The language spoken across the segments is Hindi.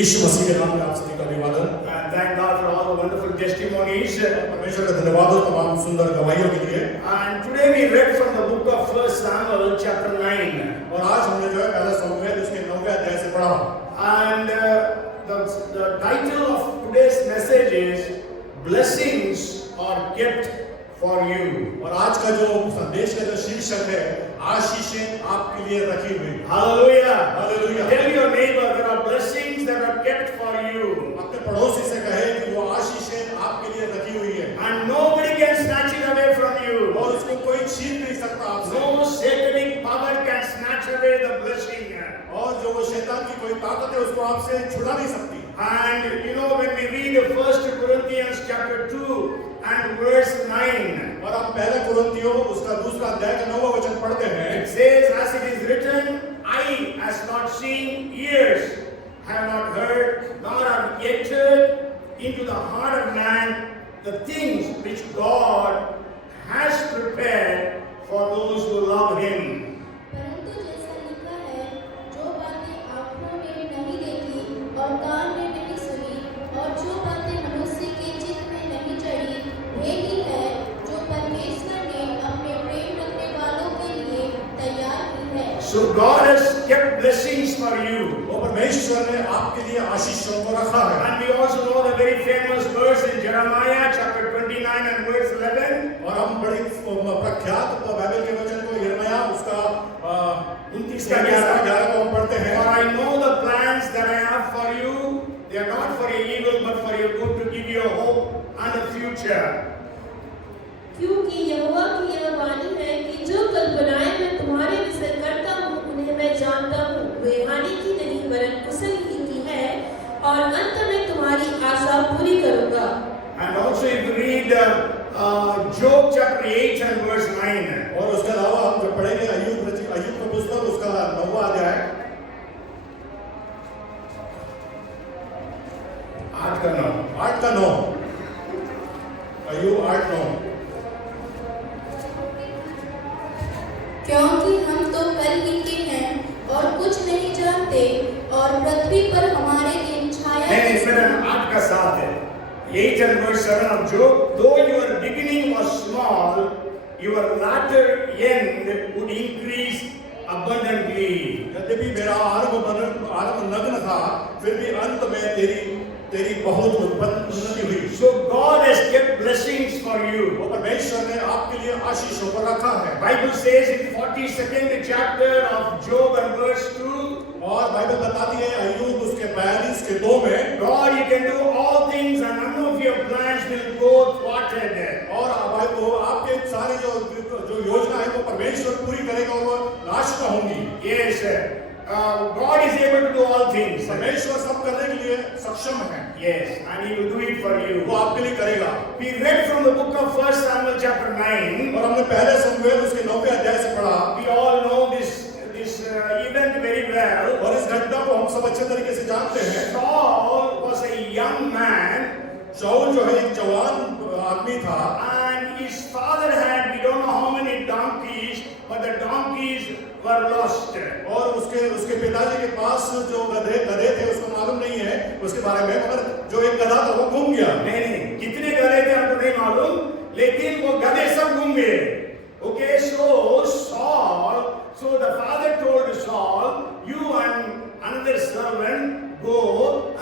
यीशु मसीह के नाम में आप सभी का अभिवादन। And thank God for all the wonderful testimonies. परमेश्वर का धन्यवाद हो तमाम सुंदर गवाहियों के लिए। And today we read from the book of 1 Samuel chapter 9. और आज हमने जो है पहला समूएल उसके 9वें अध्याय से पढ़ा। And the title of today's message is Blessings are kept for you. और आज का जो संदेश का जो शीर्षक है आशीषें आपके लिए रखी हुई। Hallelujah. Hallelujah. Tell your neighbor there are blessings that are kept for you. अपने पड़ोसी से कहे कि वो आशीषें आपके लिए रखी हुई है। And nobody can snatch it away from you. और उसको कोई छीन नहीं सकता आपसे। No satanic power can snatch away the blessing. और जो वो शैतान की कोई ताकत है उसको आपसे छुड़ा नहीं सकती। And you know when we read 1 Corinthians chapter 2 and verse 9, और हम पहले कुरिन्थियों उसका दूसरा अध्याय का 9वां वचन पढ़ते हैं। it says, as it is written, eye has not seen, ears have not heard, nor have entered into the heart of man the things which God has prepared for those who love Him. परंतु जैसा लिखा है, जो बातें आँखों ने नहीं देखी और कान ने नहीं सुनी और जो बातें मनुष्य के चित्त में नहीं चढ़ी, वे ही है जो परमेश्वर ने अपने प्रेम रखने वालों के लिए तैयार की है। So God has kept blessings for you. वो परमेश्वर ने आपके लिए आशीषों को रखा है। And we also know the very famous verse in Jeremiah chapter 29 and verse 11. और हम बड़ी प्रख्यात बाइबल के वचन को यिर्मयाह उसका 29 का 11 को हम पढ़ते हैं। For I know the plans that I have for you, they are not for your evil but for your good, to give you a hope and a future. क्योंकि यहोवा की यह वाणी है कि जो कल्पनाएं मैं तुम्हारे विषय करता हूँ उन्हें मैं जानता हूँ, वे हानि की नहीं वरन कुशल ही की है और अंत में तुम्हारी आशा पूरी करूँगा। And also if you read Job chapter 8 and verse 9. और उसके अलावा हम जो पढ़ेंगे अय्यूब का पुस्तक उसका 9वां अध्याय 8 का 9 अय्यूब 8:9। क्योंकि हम तो कल ही के हैं और कुछ नहीं जानते और पृथ्वी पर हमारे दिन छाया नहीं, इसमें 8 का 7 है। 8 and verse 7 of Job, though your beginning was small, your latter end would increase abundantly. यद्यपि मेरा आरंभ नग्न था फिर भी अंत में तेरी बहुत उन्नति हुई। So God has kept blessings for you. वो परमेश्वर ने आपके लिए आशीषों को रखा है। Bible says in 42nd chapter of Job and verse 2, और बाइबल बताती है अय्यूब उसके 42 के 2 में, God, you can do all things and none of your plans will go thwarted. और आपके सारे जो योजना है वो परमेश्वर पूरी करेगा और वो नाश न होंगी। Yes, God is able to do all things. परमेश्वर सब करने के लिए सक्षम है। Yes, and He will do it for you. वो आपके लिए करेगा। We read from the book of 1 Samuel chapter 9. और हमने पहले समूएल उसके 9वें अध्याय से पढ़ा। We all know this event very well. और इस घटना को हम सब अच्छे तरीके से जानते हैं। Saul was a young man. शाऊल जो है एक जवान आदमी था। And his father had, we don't know how many donkeys, but the donkeys were lost. और उसके पिताजी के पास जो गधे थे उसको मालूम नहीं है उसके बारे में, मगर जो एक गधा था वो गुम गया। नहीं, कितने गधे थे हमको नहीं मालूम, लेकिन वो गधे सब गुम गए। Okay, so the father told Saul, you and another servant go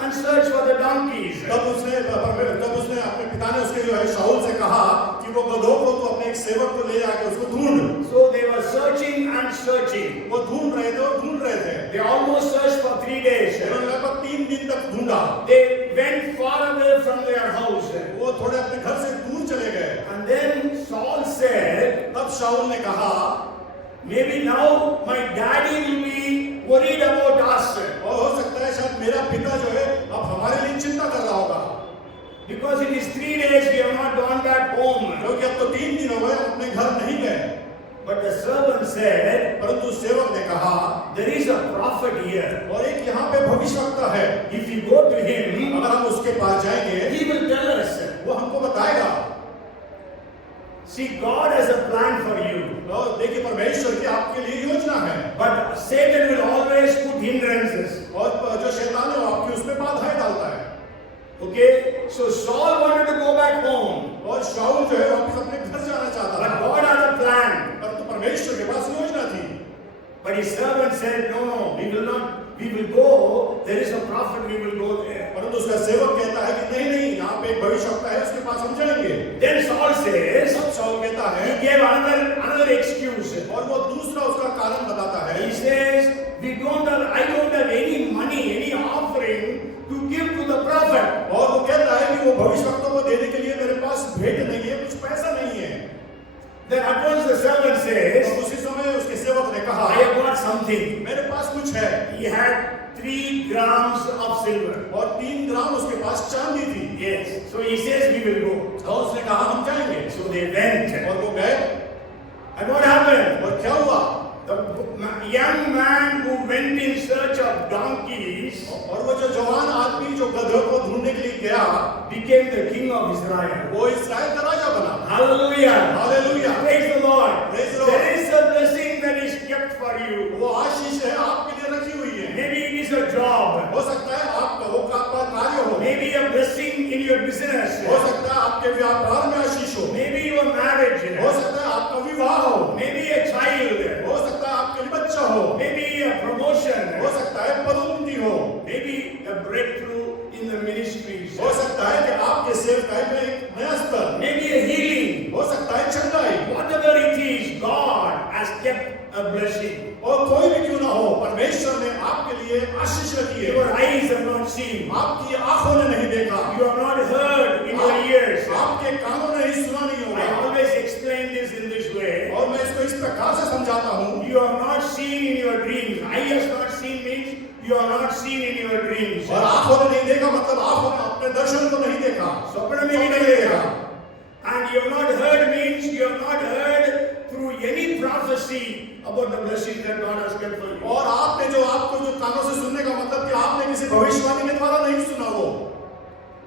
and search for the donkeys. तब उसने अपने पिता ने उसके जो है शाऊल से कहा कि वो गधों को तो अपने एक सेवक को ले जाके उसको ढूंढ। So they were searching and searching. वो ढूंढ रहे थे। They almost searched for 3 days. उन्होंने लगभग 3 दिन तक ढूंढा। They went far away from their house. वो थोड़े अपने घर से दूर चले गए। And then Saul said, तब शाऊल ने कहा, maybe now my daddy will be worried about us. और हो सकता है शायद मेरा पिता जो है अब हमारे लिए चिंता कर रहा होगा। Because it is 3 days we have not gone back home. क्योंकि अब तो 3 दिन हो गए अपने घर नहीं गए। But the servant said, परंतु सेवक ने कहा, there is a prophet here. और एक यहाँ पे भविष्यवक्ता है। If you go to him, अगर हम उसके पास जाएंगे he will tell us. वो हमको बताएगा। See, God has a plan for you. और देखिए परमेश्वर की आपके लिए योजना है, But Satan will always put hindrances. और जो शैतान है वो आपकी उसमें बाधाएं डालता है। Okay? So Saul wanted to go back home. और शाऊल जो है वापस अपने घर जाना चाहता But था, God had a plan. परंतु परमेश्वर के पास योजना थी। But his servant said, no, we will not. We will go. There is a prophet. We will go there. परंतु उसका सेवक कहता है कि नहीं नहीं, यहाँ पे एक भविष्यवक्ता है, उसके पास हम जाएंगे। Then Saul says, तब शाऊल कहता है, he gave another excuse. और वो दूसरा उसका कारण बताता है, He says, I don't have any money, any offering to give to the prophet. और वो कहता है कि वो भविष्यवक्ता को देने के लिए मेरे पास भेंट नहीं है, कुछ पैसा नहीं है। Then at once the servant says, और उसी समय उसके सेवक ने कहा, I have got something. मेरे पास कुछ है। He had 3 grams of silver. और 3 ग्राम उसके पास चांदी थी। Yes. So he says, we will go. और उसने कहा हम जाएंगे। So they went. और वो गए। And what happened? और क्या हुआ? The young man who went in search of donkeys और वो जो जवान आदमी जो गधों को ढूंढने के लिए गया, became the king of Israel. वो इस्राएल का राजा बना। Hallelujah. Hallelujah. Praise the Lord. Praise the Lord. There is a blessing that is kept for you. वो आशीष है आपके लिए रखी हुई है। Maybe it is a job. हो सकता है आपका वो कार्य हो। Maybe a blessing in your business. हो सकता है आपके व्यापार में आशीष हो। Maybe your marriage. हो सकता है आपका विवाह हो। Maybe a child. हो सकता है आपके लिए बच्चा हो। Maybe a promotion. हो सकता है पदोन्नति हो। Maybe a breakthrough in the ministries. हो सकता है कि आपके सेवकाई में एक नया स्तर। Maybe a healing. हो सकता है चंगाई। Whatever it is, God has kept a blessing. और कोई भी क्यों ना हो, परमेश्वर ने आपके लिए आशीष रखी है। Your eyes have not seen. आपकी आंखों ने नहीं देखा। You have not heard in your ears. आपके कानों ने ही सुना नहीं I होगा। always explain this in this way. और मैं इसको इस प्रकार से समझाता हूँ। You have not seen in your dreams. Eye has not seen means you have not seen in your dreams. और आंखों ने नहीं देखा मतलब आंखों ने अपने दर्शन को नहीं देखा। स्वप्न में भी नहीं देखा. And you have not heard means you have not heard through any prophecy about the blessing that God has kept for you. और आपने जो आपको जो कानों से सुनने का मतलब कि आपने किसी भविष्यवाणी के द्वारा नहीं सुना वो।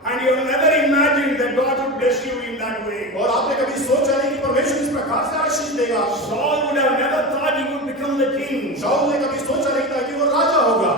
And you have never imagined that God would bless you in that way. और आपने कभी सोचा नहीं कि परमेश्वर इस प्रकार से आशीष देगा आपको। Saul would have never thought he would become the king. शाऊल ने कभी सोचा नहीं था कि वो राजा होगा।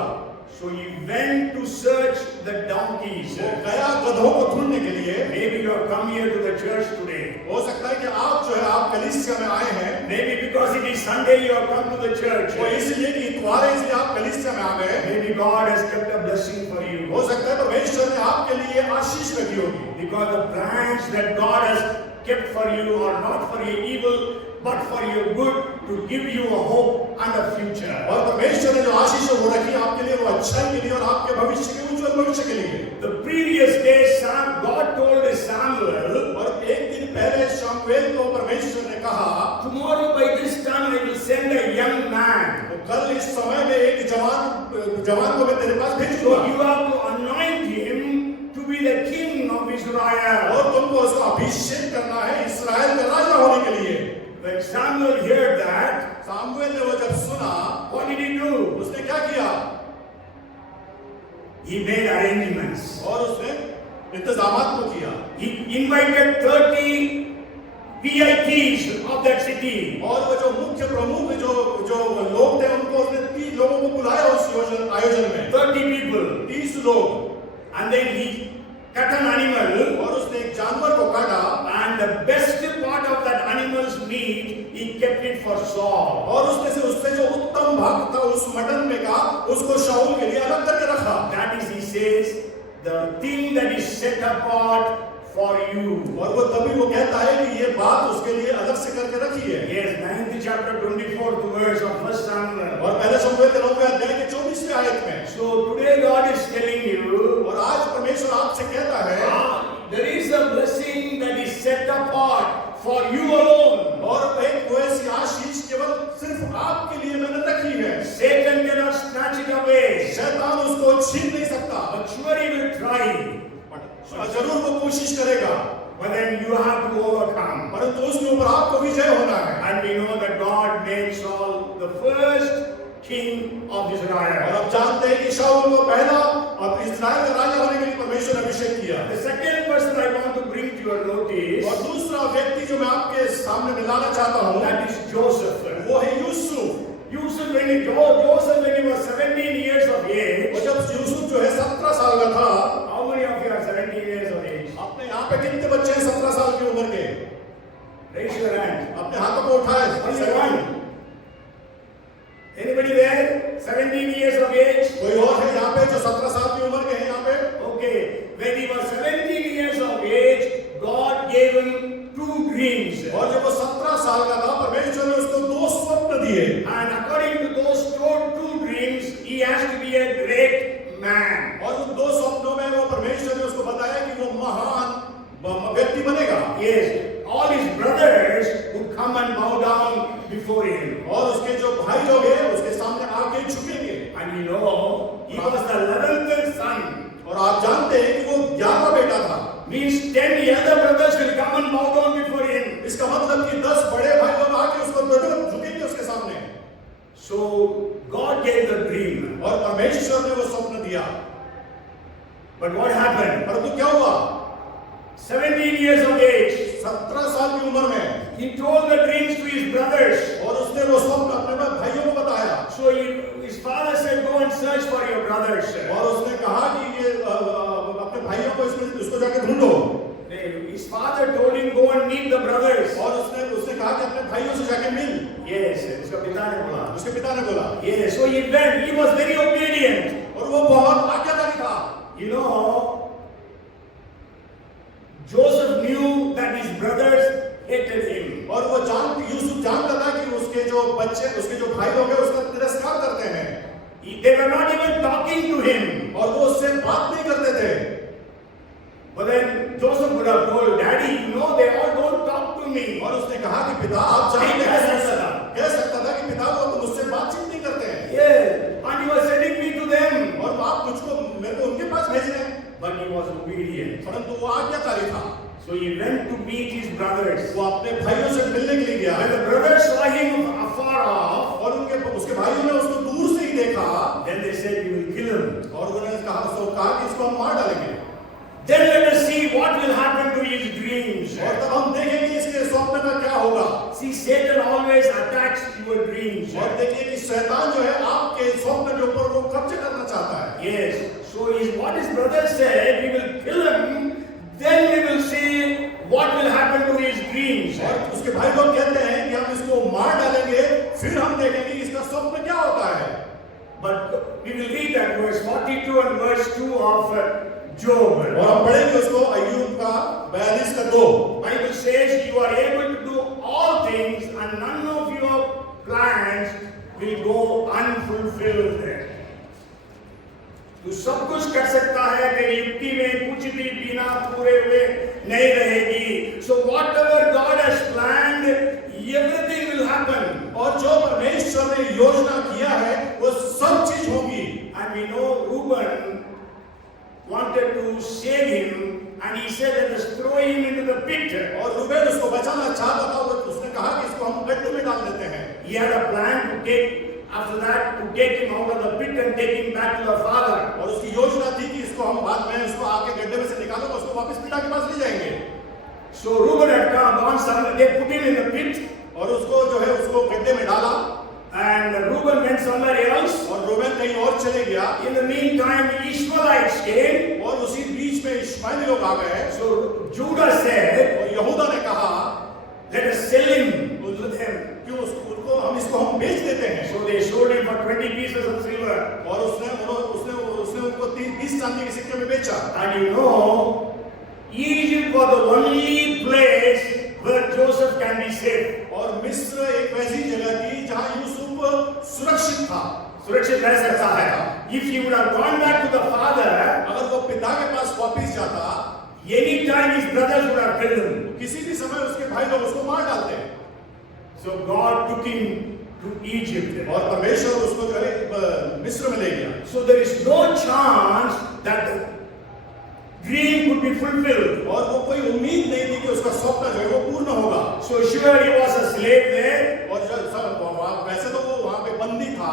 So he went to search the donkeys. वो गया गधों को ढूंढने के लिए। Maybe you have come here to the church today. हो सकता है कि आप जो है आप कलीसिया में आए हैं। Maybe because it is Sunday you have come to the church. वो इसलिए कि इतवार है इसलिए आप कलीसिया में आ गए। Maybe God has kept a blessing for you. हो सकता है परमेश्वर ने आपके लिए आशीष रखी होगी। Because the plans that God has kept for you are not for your evil, but for your good, to give you a hope and a future. और परमेश्वर ने जो आशीष वो रखी आपके लिए वो अच्छाई के लिए और आपके भविष्य के उज्जवल भविष्य के लिए। The previous day, God told Samuel, और एक दिन पहले शमूएल को परमेश्वर ने कहा, tomorrow by this time I will send a young man. तो कल इस समय में एक जवान को मैं तेरे पास So भेजूंगा। you have to anoint him to be the king of Israel. और तुमको उसको अभिषेक करना है इस्राएल का राजा होने के लिए। When Samuel heard that, Samuel ने वो जब सुना, what did he do? उसने क्या किया? He made arrangements. और उसने इंतजामात को किया। He invited 30 VIPs of that city. और वो जो मुख्य प्रमुख जो लोग थे उनको उसने 30 लोगों को बुलाया उस आयोजन में। 30 people. 30 लोग। And then he cut an animal. और उसने एक जानवर को काटा। And the best part of that animal's meat, he kept it for Saul. और उससे जो उत्तम भाग था उस मटन में का उसको शाऊल के लिए अलग करके रखा। That is, he says, the thing that is set apart for you. और वो तभी वो कहता है कि ये बात उसके लिए अलग से करके रखी है। Yes, 9th chapter 24th verse of 1 Samuel. और पहले शमूएल के 9वें अध्याय के 24वें आयत में। So today God is telling you, और आज परमेश्वर आपसे कहता है, there is a blessing that is set apart for you alone. और एक वो ऐसी आशीष केवल सिर्फ आपके लिए मैंने रखी है। Satan cannot snatch it away. शैतान उसको छीन नहीं सकता। But sure he will try. जरूर वो कोशिश करेगा। But then you have to overcome. परंतु उसके ऊपर आपको विजय होना है। And we know that God made Saul the first king of और Israel. अब जानते हैं कि शाऊल को पहला अब इस्राएल का राजा होने के लिए परमेश्वर ने अभिषेक किया। The second person I want to bring to your notice, और दूसरा व्यक्ति जो मैं आपके सामने में लाना चाहता हूँ, that is Joseph. वो है Yusuf. Joseph, when he was 17 years of age, और जब यूसुफ जो है 17 साल का था, how many of you are 17 years of age? अपने यहाँ पे कितने बच्चे हैं 17 साल की उम्र के? Raise your hand. अपने हाथों को उठाए। Only one. Anybody there? 17 years of age? कोई और है यहाँ पे जो 17 साल की उम्र के हैं यहाँ पे? Okay. When he was 17 years of age, God gave him 2 dreams. और जब वो 17 साल का था, परमेश्वर ने उसको 2 स्वप्न दिए। And according to those 2 dreams, he has to be a great man. और उन 2 स्वप्नों में वो परमेश्वर ने उसको बताया कि वो महान व्यक्ति बनेगा। Yes. All his brothers would come and bow down before him. और उसके जो भाई लोग हैं उसके सामने आके झुकेंगे। And you know, he was the 11th son. और आप जानते हैं कि वो 11वां बेटा था। Means 10 elder brothers will come and bow down before him. इसका मतलब कि 10 बड़े भाई लोग आके उसको झुकेंगे उसके सामने। So God gave the dream. और परमेश्वर ने वो स्वप्न दिया। But what happened? परंतु क्या हुआ? 17 years of age, 17 साल की उम्र में he told the dreams to his brothers. और उसने वो स्वप्न अपने भाइयों को बताया। So his father said, go and search for your brothers. और उसने कहा कि ये अपने भाइयों को इसको जाके ढूंढो। His father told him, go and meet the brothers. और उसने कहा कि अपने भाइयों से जाके मिल। Yes, उसका पिता ने बोला। उसके पिता ने बोला। Yes, so he went. He was very obedient. और वो बहुत आज्ञाकारी था। You know, Joseph knew that his brothers hated him. और वो यूसुफ जानता था कि उसके जो बच्चे, उसके जो भाई लोग हैं उसका तिरस्कार करते हैं। They were not even talking to him. और वो उससे बात नहीं करते थे। But then Joseph would have told, Daddy, you know, they all don't talk to me. और उसने कहा कि पिता आप जानते कह कह सकता था कि पिता वो तो मुझसे बातचीत नहीं करते हैं। Yes, and he was sending me to them. और आप मुझको मेरे को उनके पास भेज रहे हैं। But he was obedient. परंतु वो आज्ञाकारी था। So he went to meet his brothers. वो अपने भाइयों से मिलने के लिए गया। When the brothers saw him afar off, और उसके भाइयों ने उसको दूर से ही देखा। then they said, we will kill him. और उन्होंने कहा कि इसको हम मार डालेंगे। Then let us see what will happen to his dreams. और तब हम देखेंगे इसके स्वप्न का क्या होगा। See, Satan always attacks your dreams. और देखिए कि शैतान जो है आपके स्वप्न के ऊपर वो कब्जे करना चाहता है। Yes. So what his brother said, we will kill him. Then we will see what will happen to his dreams. और उसके भाई लोग कहते हैं कि हम इसको मार डालेंगे, फिर हम देखेंगे कि इसका स्वप्न क्या होता है। But we will read that verse 42 and verse 2 of Job. और हम पढ़ेंगे उसको अय्यूब का 42 का 2। Bible says you are able to do all things and none of your plans will go unfulfilled. तू सब कुछ कर सकता है, तेरी युक्ति में कुछ भी बिना पूरे हुए नहीं रहेगी। So whatever God has planned, everything will happen. और जो परमेश्वर ने योजना किया है वो सब चीज होगी। And we know Reuben wanted to save him and he said, let us throw him into the pit. और रूबेन उसको बचाना चाहता था, उसने कहा कि इसको हम गड्ढे में डाल देते हैं। He had a plan to take after that to take him out of the pit and take him back to the father. और उसकी योजना थी कि इसको हम बाद में उसको आके गड्ढे में से निकालेंगे, उसको वापस पिता के पास ले जाएंगे। So Reuben had gone somewhere, they put him in the pit. और उसको जो है उसको गड्ढे में डाला। And Reuben went somewhere else. और रूबेन कहीं और चले गया। In the meantime, the Ishmaelites came. और उसी बीच में इश्माएली लोग आ गए। So Judah said, और यहूदा ने कहा, let us sell him to them. क्यों उसको हम बेच देते हैं। So they sold him for 20 pieces of silver. और उसने उनको 20 चांदी के सिक्के में बेचा। And you know, Egypt was the only place where Joseph can be safe. और मिस्र एक वैसी जगह थी जहां यूसुफ सुरक्षित था, सुरक्षित रह सकता है। If he would have gone back to the father, अगर वो पिता के पास वापस जाता, any time his brothers would have killed him. किसी भी समय उसके भाई लोग उसको मार डालते। So God took him to Egypt. और परमेश्वर उसको जो है मिस्र में ले गया। So there is no chance that the dream could be fulfilled. और वो कोई उम्मीद नहीं थी कि उसका स्वप्न जो है वो पूर्ण होगा। So sure he was a slave there. और वैसे तो वो वहां पे बंदी था,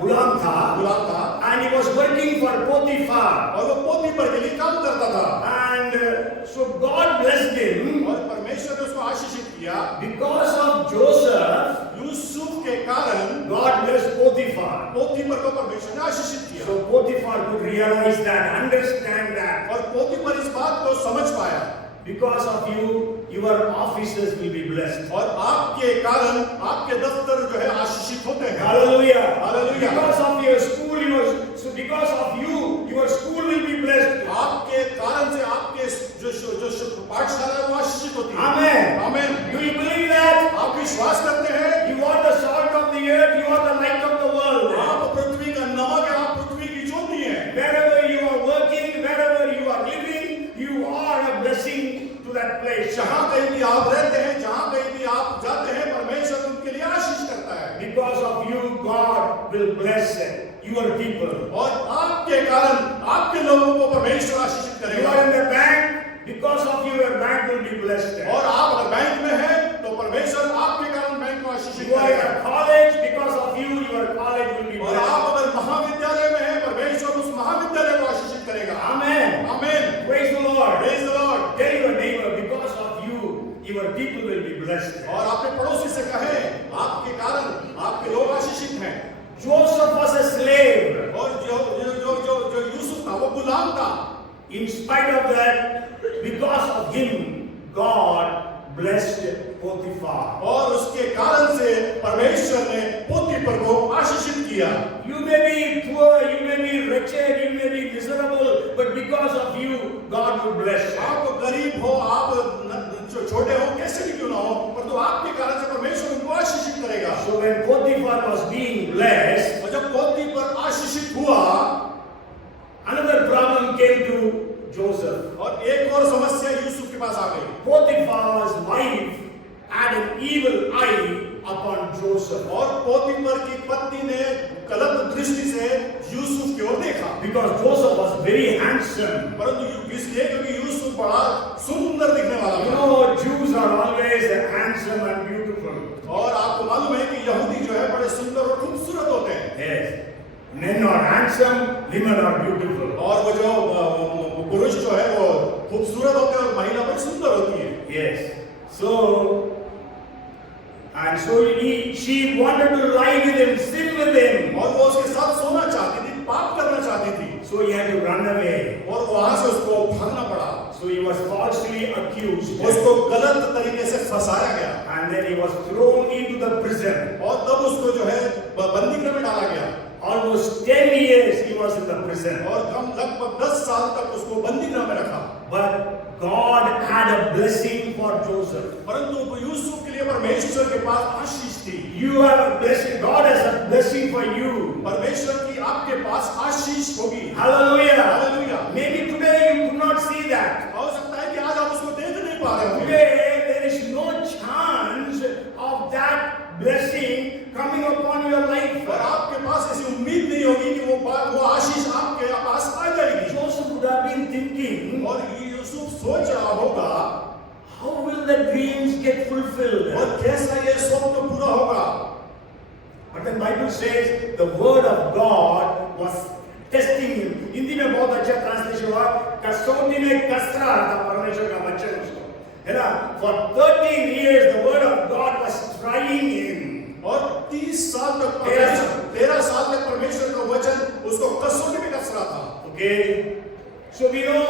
गुलाम था, गुलाम था। and he was working for Potiphar. पोतीफर के लिए काम करता था। And so God blessed him और परमेश्वर ने उसको आशीषित किया। because of Joseph. यूसुफ के कारण God blessed Potiphar. पोतीफर को परमेश्वर ने आशीषित किया। So Potiphar could realize that, understand that. और पोतीफर इस बात को समझ पाया। Because of you, your offices will be blessed. और आपके कारण आपके दफ्तर जो है आशीषित होते हैं। Hallelujah. Hallelujah. Because of your school, so because of you, your school will be blessed. आपके कारण से आपके जो पाठशाला है वो आशीषित होती है। Amen. आमीन। Do you believe that? आप विश्वास करते हैं? You are the salt of the earth, you are the light of the world. आप पृथ्वी का नमक है, आप पृथ्वी की ज्योति हैं। Wherever you are working, wherever you are living, you are a blessing to that place. जहाँ कहीं भी आप रहते हैं, जहाँ कहीं भी आप जाते हैं, परमेश्वर उनके लिए आशीष करता है। Because of you, God will bless your people. और आपके कारण आपके लोगों को परमेश्वर आशीषित You करेगा। are in the bank, because of you, your bank will be blessed. और आप अगर बैंक में हैं, तो परमेश्वर आपके कारण बैंक को आशीषित You are in करेगा। a college, because of you, your college will be और blessed. आप अगर महाविद्यालय में हैं, परमेश्वर उस महाविद्यालय को आशीषित करेगा। Amen. आमीन। Praise the Lord. Praise the Lord। Tell your neighbor, because of you, your people will be blessed. और अपने पड़ोसी से कहें, आपके कारण आपके लोग आशीषित हैं। Joseph was a slave. और जो यूसुफ था वो गुलाम था। In spite of that, because of him, God blessed Potiphar. और उसके कारण से परमेश्वर ने पोतीफर को आशीषित किया। You may be poor, you may be wretched, you may be miserable, but because of you, God will bless you. आप गरीब हो, आप छोटे हो, कैसे भी क्यों ना हो, परंतु आपके कारण से परमेश्वर उनको आशीषित करेगा। So when Potiphar was being blessed, और जब पोतीफर आशीषित हुआ, another problem came to Joseph. और एक और समस्या यूसुफ के पास आ गई। Potiphar's wife had an evil eye upon Joseph और पोतीफर की पत्नी ने गलत दृष्टि से यूसुफ की ओर देखा। because Joseph was very handsome. परंतु इसलिए क्योंकि यूसुफ बड़ा सुंदर दिखने वाला You था। know, Jews are always handsome and beautiful. और आपको मालूम है कि यहूदी जो है बड़े सुंदर और खूबसूरत होते हैं। Yes. Men are handsome, women are beautiful. और वो जो पुरुष जो है वो खूबसूरत होते हैं और महिला बड़ी सुंदर होती है। Yes. So she wanted to lie with him, sin with him. और वो उसके साथ सोना चाहती थी, पाप करना चाहती थी। So he had to run away. और वहां से उसको भागना पड़ा। So he was falsely accused. उसको गलत तरीके से फंसाया गया। And then he was thrown into the prison. और तब उसको जो है बंदी गृह में डाला गया। Almost 10 years he was in the prison. और लगभग 10 साल तक उसको बंदी गृह में रखा। But God had a blessing for Joseph. परंतु यूसुफ के लिए परमेश्वर के पास आशीष थी। You have a blessing. God has a blessing for you. परमेश्वर की आपके पास आशीष होगी। Hallelujah. Hallelujah. Maybe today you could not see that. हो सकता है कि आज आप उसको देख नहीं पा रहे होंगे। Today there is no chance of that blessing coming upon your life. और आपके पास ऐसी उम्मीद नहीं होगी कि वो आशीष आपके पास आ जाएगी। Joseph would have been thinking, और यूसुफ सोच रहा होगा, how will the dreams get fulfilled? और कैसा ये स्वप्न पूरा होगा। But the Bible says the word of God was testing him. Hindi में बहुत अच्छा ट्रांसलेशन हुआ, कसौटी में कस रहा था परमेश्वर का वचन उसको, है ना? For 13 years the word of God was trying him. और 30 साल तक 13 साल तक परमेश्वर का वचन उसको कसौटी में कस रहा था। Okay, so we know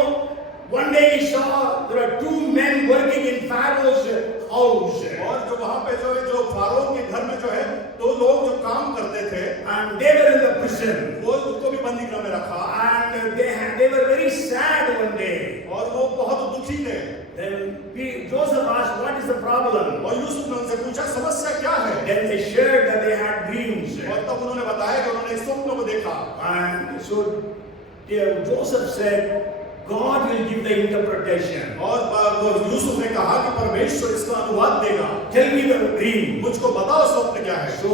one day he saw there are two men working in Pharaoh's house. और जो वहां पे जो फारो के घर में जो है दो लोग जो काम करते थे, And they were in the prison. वो उनको भी बंदी गृह में रखा। And they were very sad one day. और वो बहुत दुखी थे। Then Joseph asked, what is the problem? और यूसुफ ने उनसे पूछा समस्या क्या है। Then they shared that they had dreams. और तब उन्होंने बताया कि उन्होंने स्वप्नों को देखा। And so Joseph said, God will give the interpretation. और यूसुफ ने कहा कि परमेश्वर इसका अनुवाद देगा। Tell me the dream. मुझको बताओ स्वप्न क्या है। So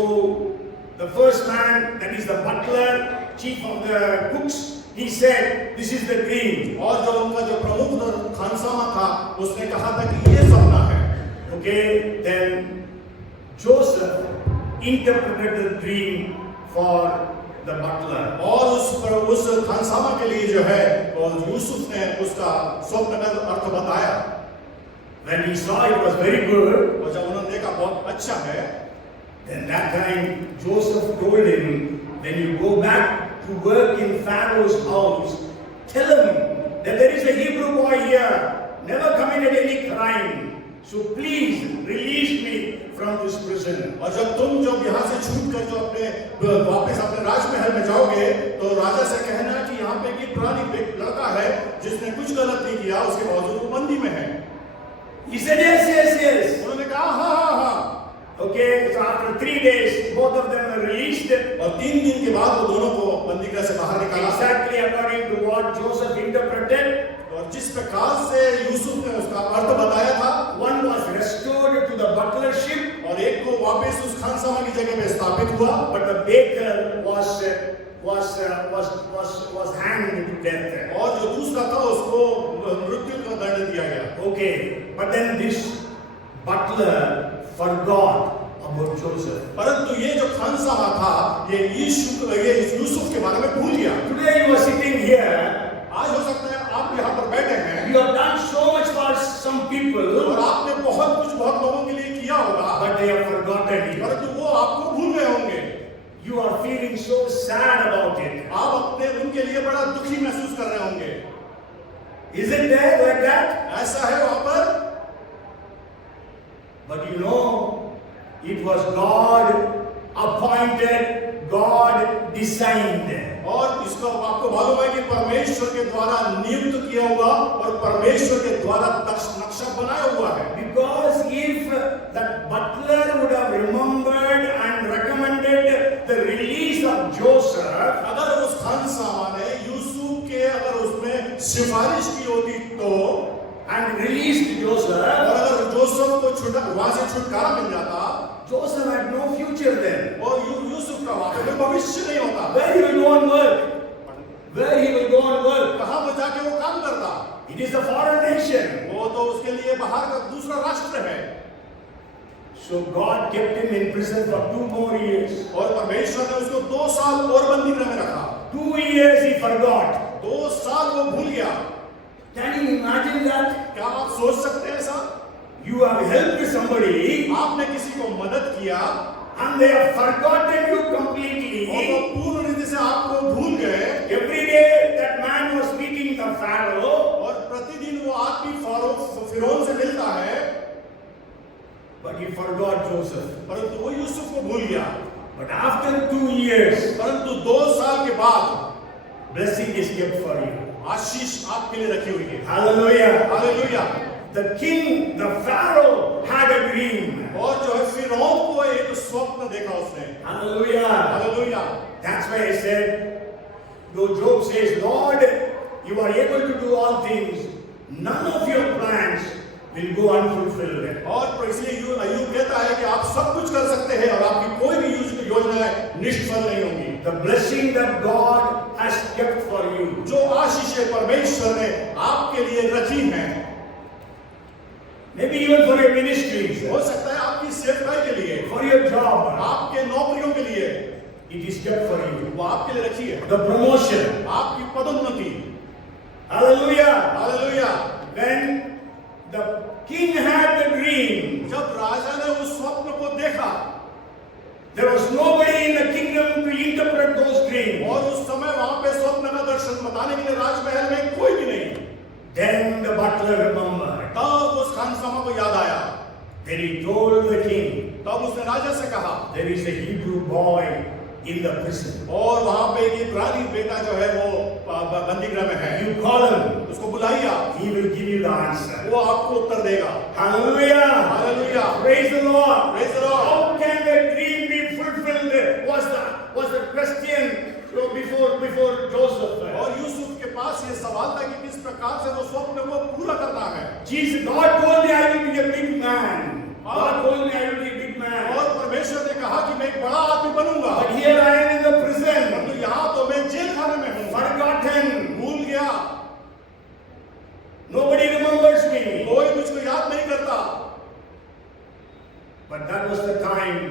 the first man, that is the butler, chief of the cooks, he said, this is the dream. और जो उनका जो प्रमुख खानसामा था, उसने कहा था कि ये सपना है। Okay, then Joseph interpreted the dream for the butler. और उस खानसामा के लिए जो है और यूसुफ ने उसका स्वप्न का अर्थ बताया। When he saw it was very good, और जब उन्होंने देखा बहुत अच्छा है, then that time Joseph told him, when you go back to work in Pharaoh's house, tell him that there is a Hebrew boy here, never committed any crime. So please release me from this prison. और जब यहाँ से छूट कर जो अपने वापस अपने राजमहल में जाओगे तो राजा से कहना कि यहाँ पे एक पुरानी लड़का है जिसने कुछ गलत नहीं किया, उसके बावजूद वो बंदी में है। He said yes, yes, yes. उन्होंने कहा हाँ। Okay, so after 3 days, both of them were released. और 3 दिन के बाद वो दोनों को बंदीगृह से बाहर निकाला। Exactly according to what Joseph interpreted. और जिस प्रकार से यूसुफ ने उसका अर्थ बताया था, one was restored to the butlership, और एक को वापस उस खानसामा की जगह पे स्थापित हुआ, but the baker was hanged to death. और जो दूसरा था उसको मृत्यु का दंड दिया गया। Okay, but then this butler forgot about Joseph. परंतु ये जो खानसामा था, ये यूसुफ के बारे में भूल गया। Today you are sitting here. आज हो सकता है आप यहाँ पर बैठे हैं, You have done so much for some people, और आपने बहुत लोगों के लिए किया होगा, but they have forgotten you. परंतु वो आपको भूल गए होंगे। You are feeling so sad about it. आप अपने उनके लिए बड़ा दुखी महसूस कर रहे होंगे। Is it there like that? ऐसा है वहां पर? But you know, it was God appointed, God designed. और इसको आपको मालूम है कि परमेश्वर के द्वारा नियुक्त किया हुआ और परमेश्वर के द्वारा नक्शा बनाया हुआ है। Because if that butler would have remembered and recommended the release of Joseph, अगर उस खानसामा ने यूसुफ के अगर उसमें सिफारिश की होती तो, and released Joseph, और अगर जोसेफ को वहां से छुटकारा मिल जाता, Joseph had no future then. और यूसुफ का वहां पे भविष्य नहीं होता। Where he will go and work? Where he will go and work? कहां वो जाके वो काम करता? It is a foreign nation. वो तो उसके लिए बाहर का दूसरा राष्ट्र है। So God kept him in prison for 2 more years. और परमेश्वर ने उसको 2 साल और बंदीगृह में रखा। 2 years he forgot. 2 साल वो भूल गया। Can you imagine that? क्या आप सोच सकते हैं ऐसा? You have helped somebody आपने किसी को मदद किया and they have forgotten you completely. और वो पूर्ण रीति से आपको भूल गए। Every day that man was meeting the Pharaoh, और प्रतिदिन वो आदमी फिरौन से मिलता है, but he forgot Joseph. परंतु वो यूसुफ को भूल गया। But after 2 years, परंतु 2 साल के बाद blessing is kept for you. आशीष आपके लिए रखी हुई है। Hallelujah. Hallelujah. The king, the Pharaoh had a dream. और जो है फिरौन को एक स्वप्न देखा उसने। Hallelujah. Hallelujah. That's why I said, though Job says, Lord, you are able to do all things, none of your plans will go unfulfilled. और इसलिए अय्यूब कहता है कि आप सब कुछ कर सकते हैं और आपकी कोई भी योजनाएं निष्फल नहीं होंगी। The blessing that God has kept for you. जो आशीषें परमेश्वर ने आपके लिए रखी हैं, Maybe even for your ministries, हो सकता है आपकी सेवकाई के लिए, for your job, आपके नौकरियों के लिए, it is kept for you. वो आपके लिए रखी है। The promotion. आपकी पदोन्नति। Hallelujah. Hallelujah. When the king had the dream, जब राजा ने उस स्वप्न को देखा, there was nobody in the kingdom to interpret those dreams. और उस समय वहां पे स्वप्न का दर्शन बताने के लिए राजमहल में कोई भी नहीं। Then the butler remembered. तब उस खानसामा को याद आया। Then he told the king, तब उसने राजा से कहा, there is a Hebrew boy in the prison. और वहां पे एक इब्रानी बेटा जो है वो बंदीगृह में है। You call him. उसको बुलाइए आप, He will give you the answer. वो आपको उत्तर देगा। Hallelujah. Hallelujah. Praise the Lord. Praise the Lord. How can the dream be fulfilled? Was the question before Joseph. और यूसुफ के पास ये सवाल था कि किस प्रकार से वो स्वप्न को पूरा करना है। Jesus, God told me I will be a big man. God told me I will be a big man. और परमेश्वर ने कहा कि मैं एक बड़ा आदमी बनूंगा। But here I am in the prison. परंतु यहाँ तो मैं जेल खाने में हूँ। Forgotten. भूल गया। Nobody remembers me. कोई मुझको याद नहीं करता। But that was the time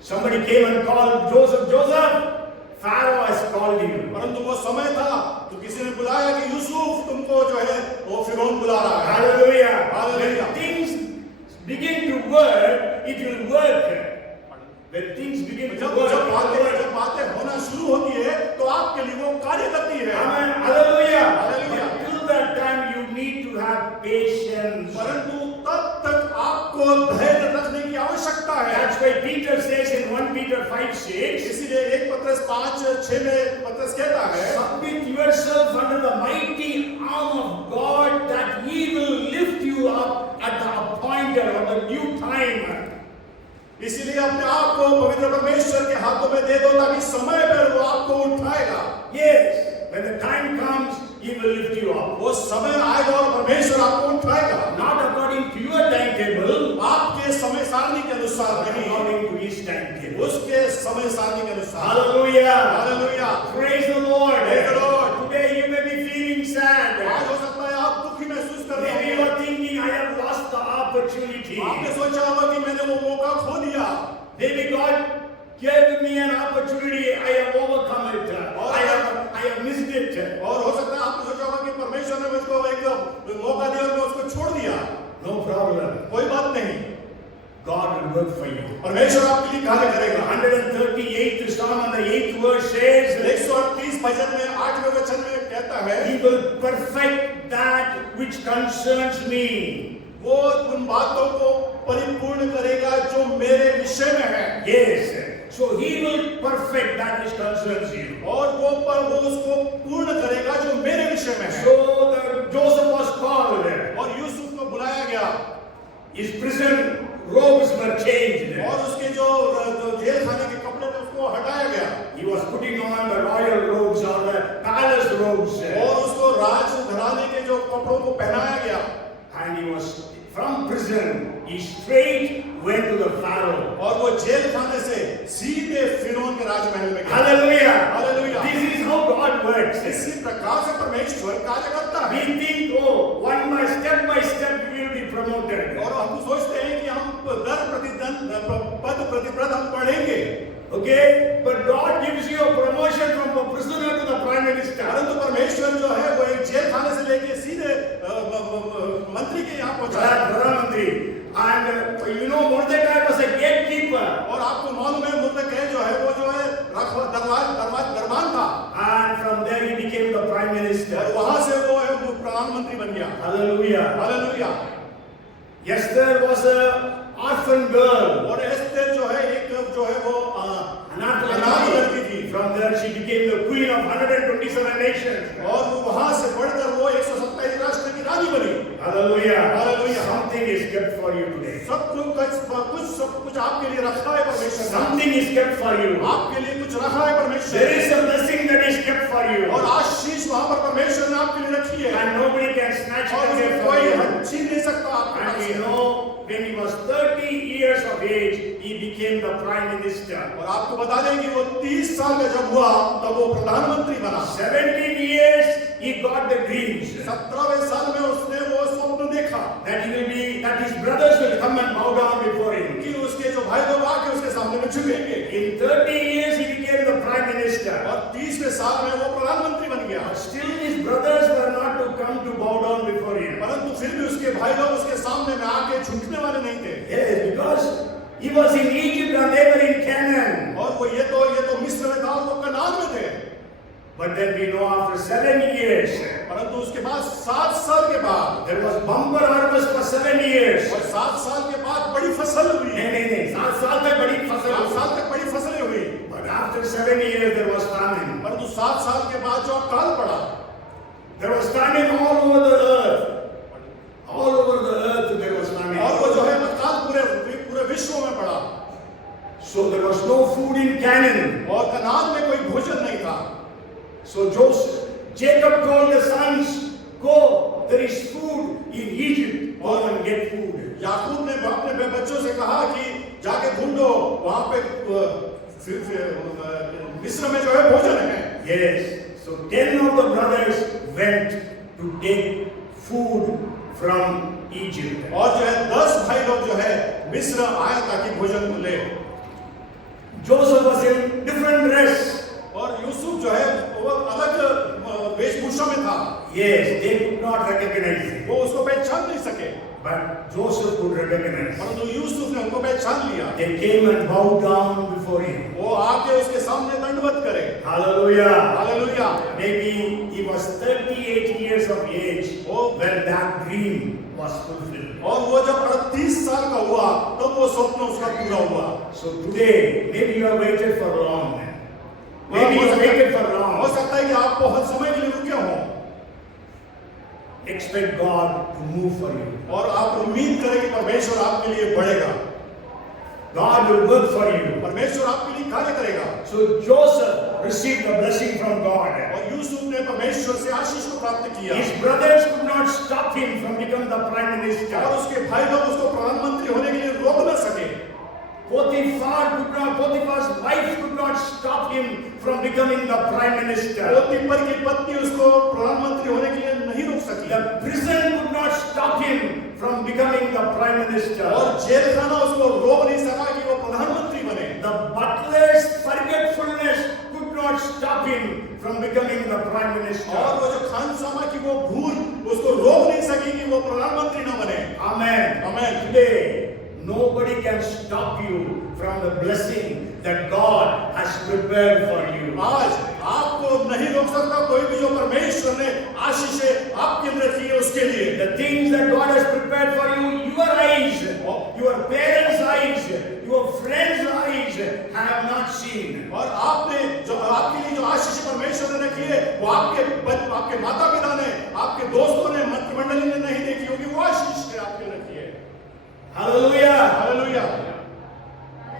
somebody came and called Joseph. Joseph, Pharaoh has called you. परंतु वो समय था तो किसी ने बुलाया कि यूसुफ तुमको जो है वो फिरौन बुला रहा है। Hallelujah. Hallelujah. When things begin to work, it will work. When things begin to जब work, जब it will बातें work. जब बातें होना शुरू होती है तो आपके लिए वो कार्य करती है। Amen. Hallelujah. Hallelujah. But till that time, you need to have patience. परंतु तब तक आपको धैर्य रखने की आवश्यकता है। That's why Peter says in 1 Peter 5:6, इसीलिए 1 पत्रस 5:6 में पत्रस कहता है, submit yourself under the mighty arm of God, that He will lift you up at the appointed or the due time. इसीलिए अपने आप को पवित्र परमेश्वर के हाथों में दे दो ताकि समय पर वो आपको उठाएगा। Yes, when the time comes, He will lift you up. वो समय आएगा और परमेश्वर आपको उठाएगा। Not according to your timetable, आपके समय सारणी के अनुसार but नहीं, according to His timetable. उसके समय सारणी के अनुसार। Hallelujah. Hallelujah. Praise the Lord. Praise the Lord. Today you may be feeling sad. आज हो सकता है आप दुखी महसूस कर रहे Maybe you हो। are thinking, I have lost the opportunity. आपने सोचा होगा कि मैंने वो मौका खो दिया। Maybe God gave me an opportunity. I have overcome it. I have missed it. और हो सकता है आपने सोचा होगा कि परमेश्वर ने मुझको एक मौका दिया और मैं उसको छोड़ दिया। No problem. कोई बात नहीं, God will work for you. परमेश्वर आपके लिए कार्य करेगा। 138th Psalm and the 8th verse says, 138 भजन में 8वें वचन में कहता है, He will perfect that which concerns me. वो उन बातों को परिपूर्ण करेगा जो मेरे विषय में है। Yes. So He will perfect that which concerns you. और वो उसको पूर्ण करेगा जो मेरे विषय में है। So Joseph was called. और यूसुफ को बुलाया गया His prison robes were changed. और उसके जो जेल खाने के कपड़े थे उसको हटाया गया He was putting on the royal robes or the palace robes. और उसको राज घराने के जो कपड़ों को पहनाया गया। And he was from prison. He straight went to the Pharaoh. और वो जेल खाने से सीधे फिरौन के राजमहल में गया। Hallelujah. Hallelujah. This is how God works. इसी प्रकार से परमेश्वर कार्य करता है। We think, oh, by step we will be promoted. और हम सोचते हैं कि हम पद प्रतिपद हम पढ़ेंगे। Okay, but God gives you a promotion from a prisoner to the prime minister. परंतु परमेश्वर जो है वो एक जेल खाने से लेके सीधे मंत्री के यहाँ पहुँचा। प्रधानमंत्री. And you know, Mordecai was a gatekeeper. और आपको मालूम है मुर्दकै जो है वो जो है दरबान था। And from there he became the prime minister. और वहाँ से वो है वो प्रधानमंत्री बन गया। Hallelujah. Hallelujah. Esther was a orphan girl. और एस्तेर जो है एक जो है वो अनाथ लड़की थी। From there she became the queen of 127 nations. और वो वहाँ से बढ़कर वो 127 राष्ट्र की रानी बनी। Hallelujah. Hallelujah. Something is kept for you today. सब कुछ आपके लिए रखा है परमेश्वर ने। Something is kept for you. आपके लिए कुछ रखा है परमेश्वर। There is a blessing that is kept for you. और आशीष वहाँ पर परमेश्वर ने आपके लिए रखी है। And nobody can snatch it और away from कोई you. छीन नहीं सकता आपके And पास we से। know when he was 30 years of age, he became the prime minister. और आपको बता दें कि वो 30 साल का जब हुआ तब वो प्रधानमंत्री बना। 17 years he got the dreams. 17वें साल में उसने वो स्वप्न देखा That his brothers will come and bow down before him. कि उसके जो भाई लोग आके उसके सामने में झुकेंगे। In 30 years he became the prime minister. और 30वें साल में वो प्रधानमंत्री बन गया। But still his brothers were not to come to bow down before him. परंतु फिर भी उसके भाई लोग उसके सामने में आके झुकने वाले नहीं थे। Yes, because he was in Egypt and they were in Canaan. और वो ये तो मिस्र में था और वो कनान में थे। But then we know after 7 years, परंतु उसके बाद 7 साल के बाद there was bumper harvest for 7 years. और 7 साल के बाद बड़ी फसल हुई। नहीं, 7 साल तक बड़ी फसल 7 हुई. साल तक बड़ी फसलें हुई। But after 7 years there was famine. परंतु 7 साल के बाद जो अकाल पड़ा, There was famine all over the earth. All over the earth there was famine. और वो जो है अकाल पूरे विश्व में पड़ा। So there was no food in Canaan. और कनान में कोई भोजन नहीं था। So Jacob told the sons, go, there is food in Egypt, go and get food. याकूब ने अपने बच्चों से कहा कि जाके ढूंढो वहां पे मिस्र में जो है भोजन है। Yes. So 10 of the brothers went to take food from Egypt. और जो है 10 भाई लोग जो है मिस्र आया ताकि भोजन को ले। Joseph was in different dress. और Yes, they could not recognize him. वो उसको पहचान नहीं सके, But Joseph could recognize. परंतु यूसुफ ने उनको पहचान लिया। They came and bowed down before him. वो आके उसके सामने दंडवत करे। Hallelujah. Hallelujah. Maybe he was 38 years of age when that dream was fulfilled. और वो जब 38 साल का हुआ तब वो स्वप्न उसका पूरा हुआ। So today, maybe you have waited for long. Maybe you have waited for हो long. सकता है कि आप बहुत समय के लिए रुके हो Expect God to move for you. और आप उम्मीद करें कि परमेश्वर आपके लिए बढ़ेगा, God will work for you. परमेश्वर आपके लिए कार्य करेगा। So Joseph received a blessing from God. और यूसुफ ने परमेश्वर से आशीष को प्राप्त किया His brothers could not stop him from becoming the prime और minister. उसके भाई लोग उसको प्रधानमंत्री होने के लिए रोक न सके। Potiphar's wife could not stop him from becoming the prime minister. पोतीफर की पत्नी उसको प्रधानमंत्री होने के लिए नहीं रोक सकी The prison could not stop him from becoming the prime minister. और जेल खाना उसको रोक नहीं सका कि वो प्रधानमंत्री बने। The butler's forgetfulness could not stop him from becoming the prime और minister. वो जो खानसामा की वो भूल उसको रोक नहीं सकी कि वो प्रधानमंत्री न बने। Amen. आमीन। Today, nobody can stop you from the blessing that God has prepared for you. आज आपको नहीं रोक सकता कोई भी जो परमेश्वर ने आशीषें आपके अंदर की है उसके लिए। The things that God has prepared for you, your eyes, your parents' eyes, your friends' eyes have not seen. और आपने जो आपके लिए जो आशीष परमेश्वर ने रखी है वो आपके माता पिता ने, आपके दोस्तों ने, मंत्रिमंडली ने नहीं देखी होगी, वो आशीष है आपके रखी है। Hallelujah. Hallelujah.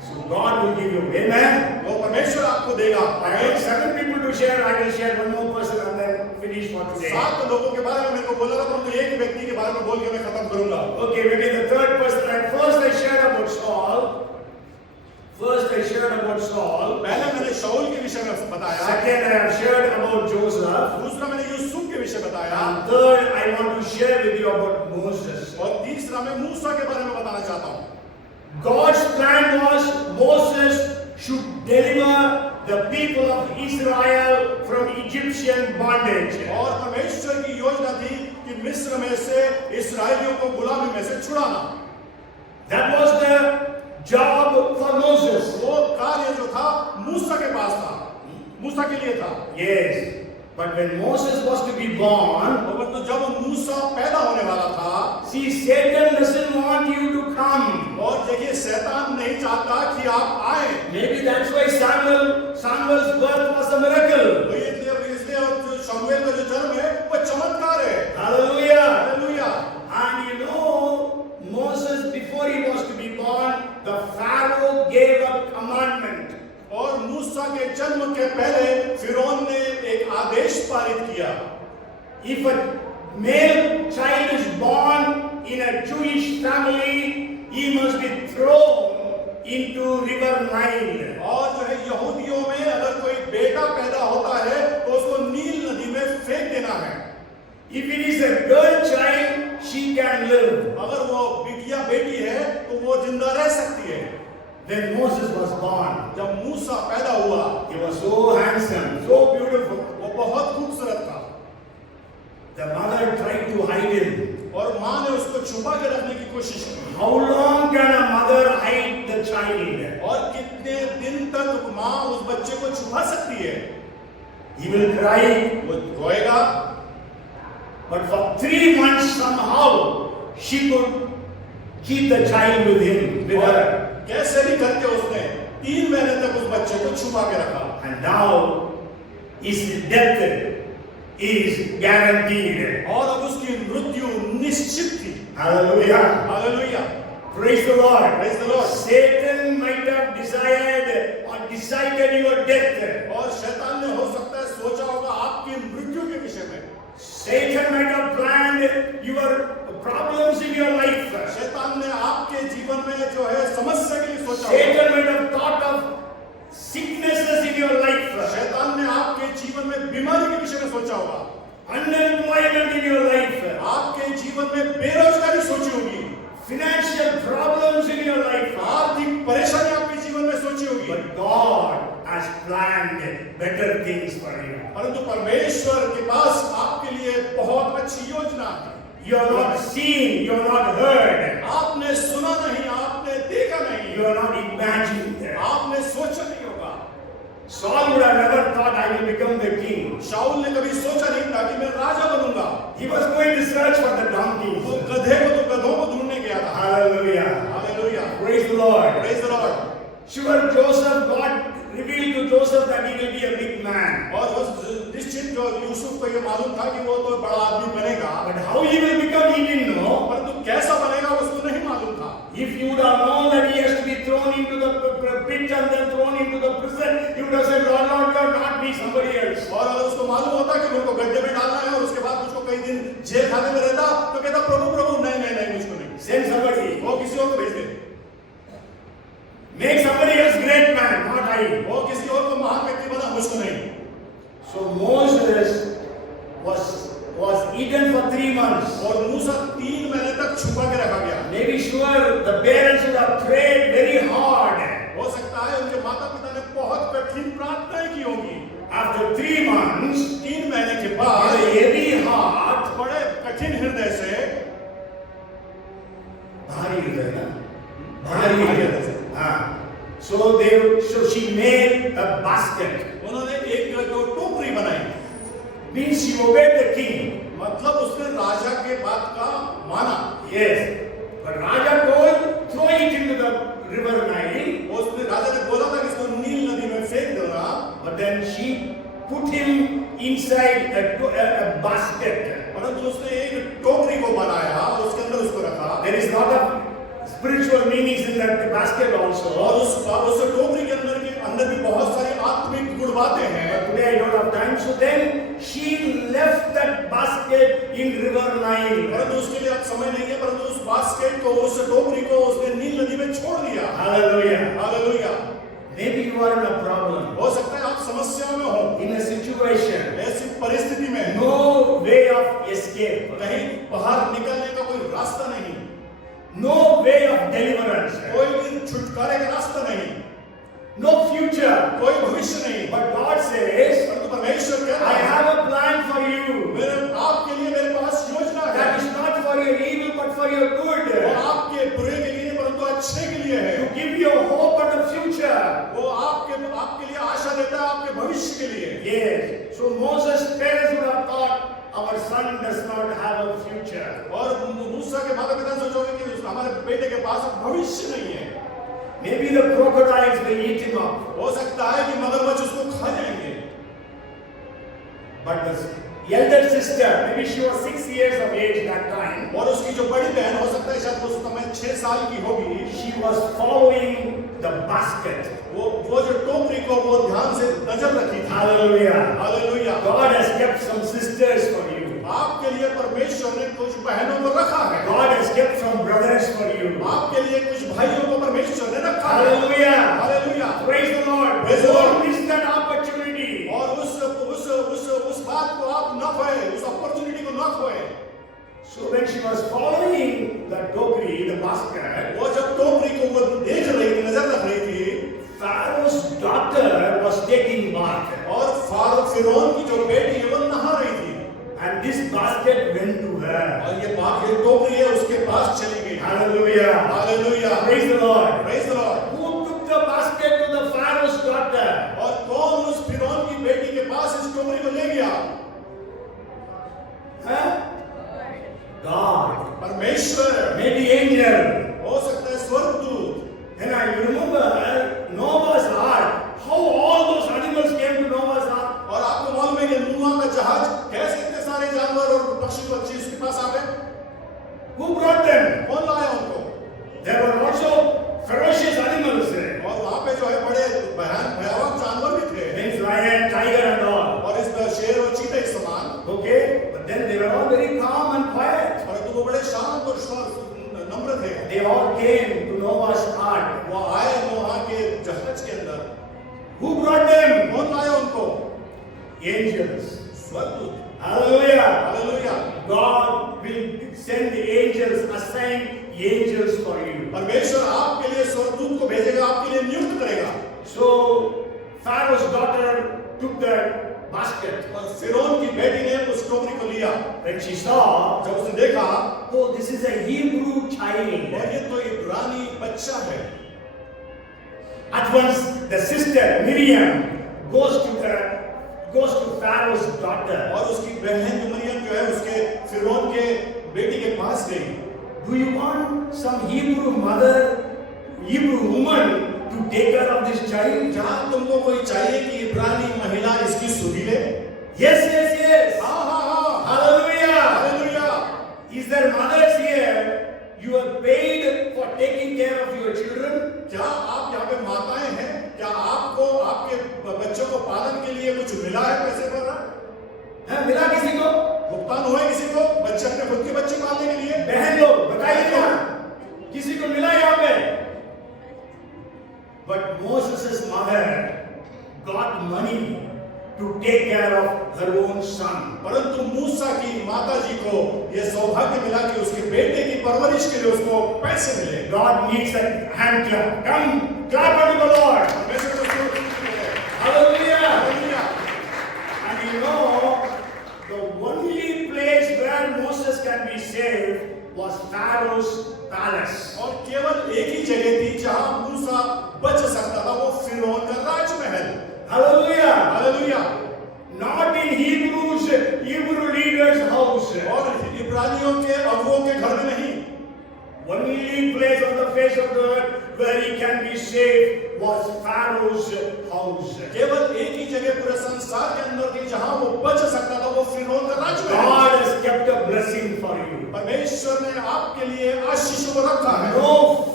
So God will give you. Amen. वो परमेश्वर आपको देगा। I have 7 people to share. I will share one more person and then finish for today. 7 लोगों के बारे में मेरे को बोला था, परंतु एक व्यक्ति के बारे में बोल के मैं खत्म करूंगा। Okay, maybe the third person. And first I shared about Saul. पहले मैंने शाऊल के विषय में बताया। Second, I have shared about Joseph. दूसरा मैंने यूसुफ के विषय बताया। And third, I want to share with you about Moses. और तीसरा मैं मूसा के बारे में बताना चाहता हूँ। God's plan was Moses should deliver the people of Israel from Egyptian bondage. और परमेश्वर की योजना थी कि मिस्र में से इस्राएलियों को गुलामी में से छुड़ाना। That was the job for Moses. वो कार्य जो था मूसा के पास था, मूसा के लिए था। Yes. But when Moses was to be born, तो जब मूसा पैदा होने वाला था, see, Satan doesn't want you to come. और देखिए शैतान नहीं चाहता कि आप आए। Maybe that's why Samuel's birth was a miracle. तो इसलिए जो शमूएल का जो जन्म है वो चमत्कार है। Hallelujah. Hallelujah. And you know, Moses, before he was to be born, the Pharaoh gave a commandment. और मूसा के जन्म के पहले फिरौन ने एक आदेश पारित किया। If a male child is born in a Jewish family, he must be thrown into river Nile. और जो है यहूदियों में अगर कोई बेटा पैदा होता है तो उसको नील नदी में फेंक देना है। If it is a girl child, she can live. अगर वो बिटिया बेटी है तो वो जिंदा रह सकती है। When Moses was born, जब मूसा पैदा हुआ, he was so handsome, so beautiful. वो बहुत खूबसूरत था। The mother tried to hide him. और माँ ने उसको छुपा के रखने की कोशिश की। How long can a mother hide the child? और कितने दिन तक माँ उस बच्चे को छुपा सकती है? He will cry. वो रोएगा। But for 3 months somehow she could keep the child with him, with her. कैसे भी करके उसने 3 महीने तक उस बच्चे को छुपा के रखा। And now his death is guaranteed. और अब उसकी मृत्यु निश्चित थी। Hallelujah. Hallelujah. Praise the Lord. Praise the Lord. Satan might have desired or decided your death. और शैतान ने हो सकता है सोचा होगा आपकी मृत्यु के विषय में। Satan might have planned your problems in your life. शैतान ने आपके जीवन में जो है समस्या के लिए सोचा होगा। Satan might have thought of sicknesses in your life. शैतान ने आपके जीवन में बीमारी के विषय में सोचा होगा। Unemployment in your life. आपके जीवन में बेरोजगारी सोची होगी। Financial problems in your life. आर्थिक परेशानी आपके जीवन में सोची होगी। But God has planned better things for you. परंतु परमेश्वर के पास आपके लिए बहुत अच्छी योजना है। You have not seen, you have not heard, आपने सुना नहीं, आपने देखा नहीं, you have not imagined. आपने सोचा नहीं होगा। Saul would have never thought I will become the king. शाऊल ने कभी सोचा नहीं था कि मैं राजा बनूंगा। He was going to search for the donkey. वो गधे को तो गधों को ढूंढने गया था। Hallelujah. Hallelujah, Praise the Lord. Praise the Lord. Sure, Joseph, God revealed to Joseph that he will be a big man. और उस निश्चित जो यूसुफ को ये मालूम था कि वो तो बड़ा आदमी बनेगा, But how he will become, he didn't know. परंतु कैसा बनेगा उसको नहीं मालूम था। If you would have known that he has to be thrown into the pit and then thrown into the prison, you would have said, Lord, Lord, Lord, not me, somebody else. और अगर उसको मालूम होता कि उनको गड्ढे में डालना है और उसके बाद उसको कई दिन जेल खाने में रहता, तो कहता प्रभु प्रभु नहीं नहीं नहीं मुझको नहीं, Send somebody. वो किसी और को भेज दे, Make somebody else great man, not I. वो किसी और को महान व्यक्ति बना, मुझको नहीं। So Moses was eaten for 3 months. और मूसा 3 महीने तक छुपा के रखा गया। Maybe sure the parents would have prayed very hard. हो सकता है उनके माता पिता ने बहुत कठिन प्रार्थनाएं की होंगी। After 3 months, 3 महीने के with बाद a heavy heart, बड़े कठिन हृदय से, भारी हृदय ना, भारी हृदय से, So she made a basket. उन्होंने एक जो टोकरी बनाई, Means she obeyed the king. मतलब उसने राजा के बात का माना। Yes. But Raja told, throw it into the river Nile. उसने राजा ने बोला था कि इसको नील नदी में फेंक देना, But then she put him inside a basket. परंतु उसने एक टोकरी को बनाया और उसके अंदर उसको रखा। There is lot of spiritual meanings in that basket also. और उस टोकरी के अंदर भी बहुत सारी आत्मिक गुण बातें हैं। But today I don't have time. So then she left that basket in river Nile. परंतु उसके लिए अब समय नहीं है, परंतु उस बास्केट को, उस टोकरी को उसने नील नदी में छोड़ दिया। Hallelujah. Hallelujah. Maybe you are in a problem, हो सकता है आप समस्याओं में हो, in a situation, ऐसी परिस्थिति में no way of escape, कहीं बाहर निकलने का कोई रास्ता नहीं, no way of deliverance, कोई भी छुटकारे का रास्ता नहीं, no future. कोई भविष्य नहीं। But God says, परंतु परमेश्वर कहता I है, have a plan for you. आपके लिए मेरे पास योजना है, That is not for your evil, but for your good. वो आपके बुरे के लिए नहीं, परंतु अच्छे के लिए है। To give you a hope and a future. वो आपके लिए आशा देता है, आपके भविष्य के लिए। Yes. So Moses' parents would have thought, our son does not have a future. और मूसा के माता पिता सोचोगे कि हमारे बेटे के पास अब भविष्य नहीं है। Maybe the crocodiles will eat him up. हो सकता है कि मगरमच्छ उसको खा जाएंगे। But the elder sister, maybe she was 6 years of age that time. और उसकी जो बड़ी बहन, हो सकता है शायद उस समय 6 साल की होगी, She was following the basket. वो जो टोकरी को वो ध्यान से नजर रखी थी। Hallelujah. Hallelujah. God has kept some sisters for you. आपके लिए परमेश्वर ने कुछ बहनों को रखा है। God has kept some brothers for you. आपके लिए कुछ भाइयों को परमेश्वर ने रखा है। Hallelujah. Hallelujah. Praise the Lord. Praise the Lord. Don't miss that opportunity. और उस बात को आप न खोए, उस अपॉर्चुनिटी को न खोए। So when she was following the tokri, the basket, वो जब टोकरी को वो देख रही थी, नजर रख रही थी, Pharaoh's daughter was taking bath. और फिरौन की जो बेटी है वो नहा रही थी, And this basket went to her. और ये टोकरी है उसके पास चली गई। Hallelujah. Hallelujah. Praise the Lord. Praise the Lord. Who took the basket to the Pharaoh's daughter? और कौन उस फिरौन की बेटी के पास इस टोकरी को ले गया? Huh? God. परमेश्वर। Maybe angel. हो सकता है स्वर्गदूत। And I remember Noah's ark. How all those animals came to Noah's ark. और आपको मालूम है कि नूह का जहाज कैसे इतने सारे जानवर और पक्षी उसके पास आ गए? Who brought them? कौन लाया उनको? There were also ferocious animals there. और वहाँ पे जो है बड़े भयावह जानवर भी थे, Means lion, tiger and all. और इस शेर और चीते के समान। Okay? But then they were all very calm and quiet. परंतु वो बड़े शांत और नम्र थे। They all came to Noah's ark. वो आए नूह के जहाज के अंदर। Who brought them? कौन लाया उनको? Angels. स्वर्गदूत। Hallelujah. Hallelujah. God will send the angels, assign angels for you. परमेश्वर आपके लिए स्वर्गदूत को भेजेगा, आपके लिए नियुक्त करेगा। So Pharaoh basket. और फिरौन की बेटी ने उस टोकरी को लिया। When she saw, जब उसने देखा, oh, this is a Hebrew child. और ये तो इब्रानी बच्चा है। At once, the sister Miriam goes to Pharaoh's daughter. और उसकी बहन जो मरियम जो है उसके फिरौन के बेटी के पास गई। Do you want some Hebrew woman to take care of this child? जहाँ तुमको कोई चाहिए कि इब्रानी महिला इसकी सुधी ले? Yes, yes, yes. हाँ। Hallelujah. Hallelujah. Is there mothers here? You are paid for taking care of your children. क्या आप यहाँ पे माताएं हैं? क्या आपको आपके बच्चों को पालन के लिए कुछ मिला है पैसे पर? है मिला किसी को? भुगतान हुआ है किसी को? बच्चे अपने खुद के बच्चे पालने के लिए? बहन लोग बताइए ना, किसी को मिला यहाँ पे? But Moses' mother got money to take care of her own son. परंतु मूसा की माता जी को यह सौभाग्य मिला कि उसके बेटे की परवरिश के लिए उसको पैसे मिले। God needs a hand clap. Come, clap unto the Lord. Hallelujah. Hallelujah. And you know, the only place where Moses can be saved was Pharaoh's palace. और केवल एक ही जगह थी जहां मूसा बच सकता था, वो फिरौन का राजमहल। Hallelujah. Hallelujah. Not in Hebrew leaders' house. और इब्रानियों के अगुओं के घर में नहीं। Only place on the face of the earth where he can be saved was Pharaoh's house. केवल एक ही जगह पूरे संसार के अंदर थी जहां वो बच सकता था, वो फिरौन का राजमहल। God has kept a blessing for you. परमेश्वर ने आपके लिए आशीषों को रखा है। No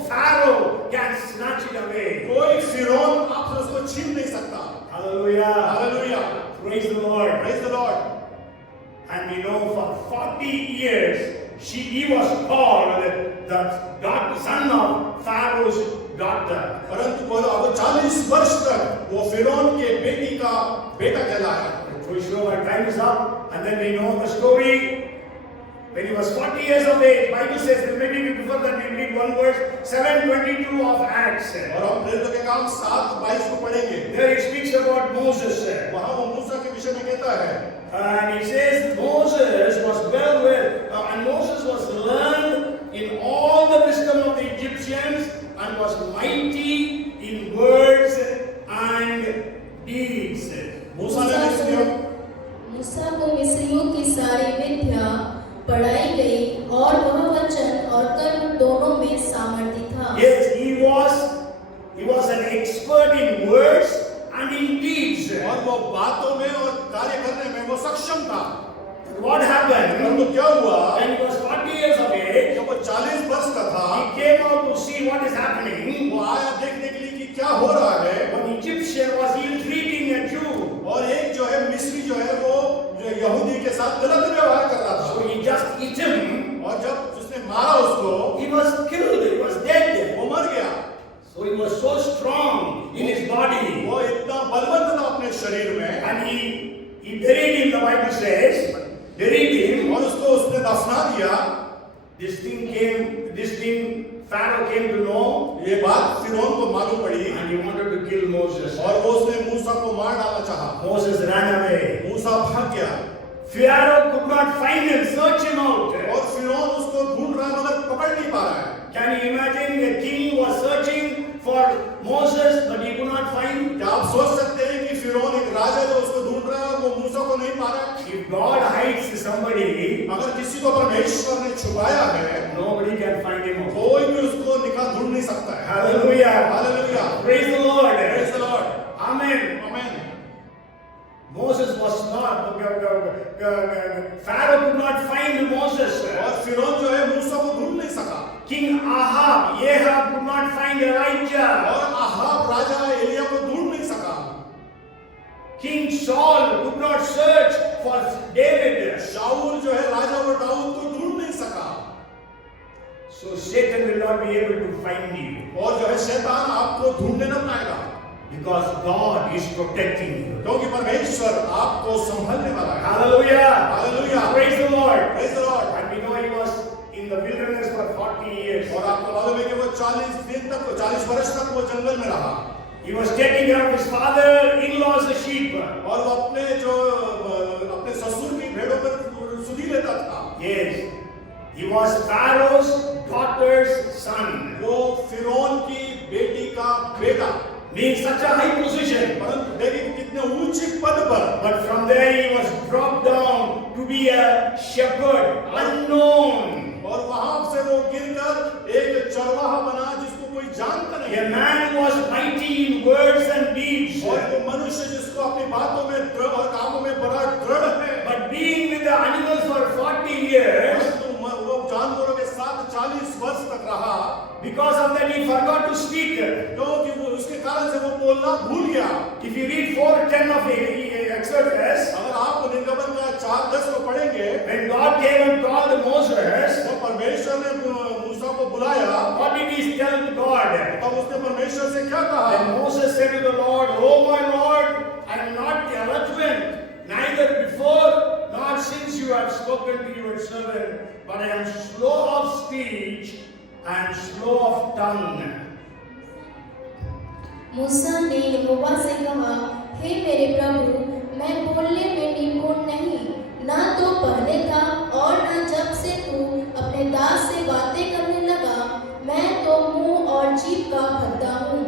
Pharaoh can snatch it away. कोई फिरौन आपसे उसको छीन नहीं सकता। Hallelujah. Hallelujah. Praise the Lord. Praise the Lord। And we know for 40 years he was called the son of Pharaoh's daughter. परंतु अब 40 वर्ष तक वो फिरौन के बेटी का बेटा कहलाया। So sure my time is up, and then we know the story. When he was 40 years of age, Bible says, maybe before that we read one verse, 7:22 of Acts. और हम प्रेरितों के काम 7:22 को पढ़ेंगे। There he speaks about Moses. वहाँ वो मूसा के विषय में कहता है। And he says Moses was and Moses was learned in all the wisdom of the Egyptians and was mighty in words and deeds. मूसा ने मूसा को मिस्रियों की सारी विद्या पढ़ाई गई और वह वचन और कर्म दोनों में सामर्थ्य था। Yes, he was an expert in words and in deeds. और वो बातों में और कार्य करने में वो सक्षम था। What happened? परंतु क्या हुआ? When he was 40 years of age, जब वो 40 वर्ष का था, he came out to see what is happening. वो आया देखने के लिए कि क्या हो रहा है। One Egyptian was ill-treating a Jew. और एक जो है मिस्री जो है वो जो यहूदी के साथ गलत व्यवहार कर रहा था। So he just hit him. और जब उसने मारा उसको, He was killed. He was dead. वो मर गया। So he was so strong in his body. वो इतना बलवंत था अपने शरीर में। And he buried him, the Bible says. Buried him. और उसको उसने दफना दिया। This thing, Pharaoh came to know. ये बात फिरौन को मालूम पड़ी And he wanted to kill Moses. और वो उसने मूसा को मार डालना चाहा। Moses ran away. मूसा भाग गया Pharaoh could not find him, search him out. और फिरौन उसको ढूंढ रहा मगर पकड़ नहीं पा रहा है। Can you imagine a king was searching for Moses but he could not find? क्या आप सोच सकते हैं कि फिरौन एक राजा जो उसको ढूंढ रहा है और वो मूसा को नहीं पा रहा है? If God hides somebody, अगर किसी को परमेश्वर ने छुपाया है, nobody can find him out. कोई भी उसको निकाल ढूंढ नहीं सकता है। Hallelujah. Hallelujah. Praise the Lord. Praise the Lord. Amen. आमीन। Moses was not, Pharaoh could not find Moses. और फिरौन जो है मूसा को ढूंढ नहीं सका। King Ahab could not find Elijah. और आहाब राजा एलिया को ढूंढ नहीं सका। King Saul could not search for David. शाऊल जो है राजा वो दाऊद को ढूंढ नहीं सका। So Satan will not be able to find you. और जो है शैतान आपको ढूंढने न पाएगा। Because God is protecting you. क्योंकि परमेश्वर आपको संभालने वाला है। Hallelujah. Hallelujah. Praise the Lord. Praise the Lord. And we know he was in the wilderness for 40 years. और आपको मालूम है कि वो 40 वर्ष तक वो जंगल में रहा। He was taking care of his father-in-law's sheep. और वो अपने जो was Pharaoh's daughter's son. वो फिरौन की बेटी का बेटा, Means such a high position. परंतु देखिए कितने ऊंचे पद पर, But from there he was dropped down to be a shepherd, unknown. और वहां से वो गिरकर एक चरवाहा बना जिसको कोई जानता नहीं। A man who was mighty in words and deeds. और वो मनुष्य जिसको अपनी बातों में दृढ़ और कामों में बड़ा दृढ़ है, But being with the animals for 40 years, परंतु वो जानवरों के साथ 40 वर्ष तक रहा, because of that he forgot to speak. क्योंकि वो उसके कारण से वो बोलना भूल गया। If you read 4:10 of Exodus, अगर आप निर्गमन का 4:10 को पढ़ेंगे, when God came and called Moses, तो परमेश्वर ने मूसा को बुलाया, what did he tell to God? तब उसने परमेश्वर से क्या कहा? Then Moses said to the Lord, "Oh my Lord, I am not eloquent, neither before nor since you have spoken to your servant, but I am slow of speech and slow of tongue." मूसा ने यहोवा से कहा, हे मेरे प्रभु, मैं बोलने में निपुण नहीं, ना तो पहले था और न जब से तू अपने दास से बातें करने लगा, मैं तो मुंह और जीभ का भद्दा हूँ।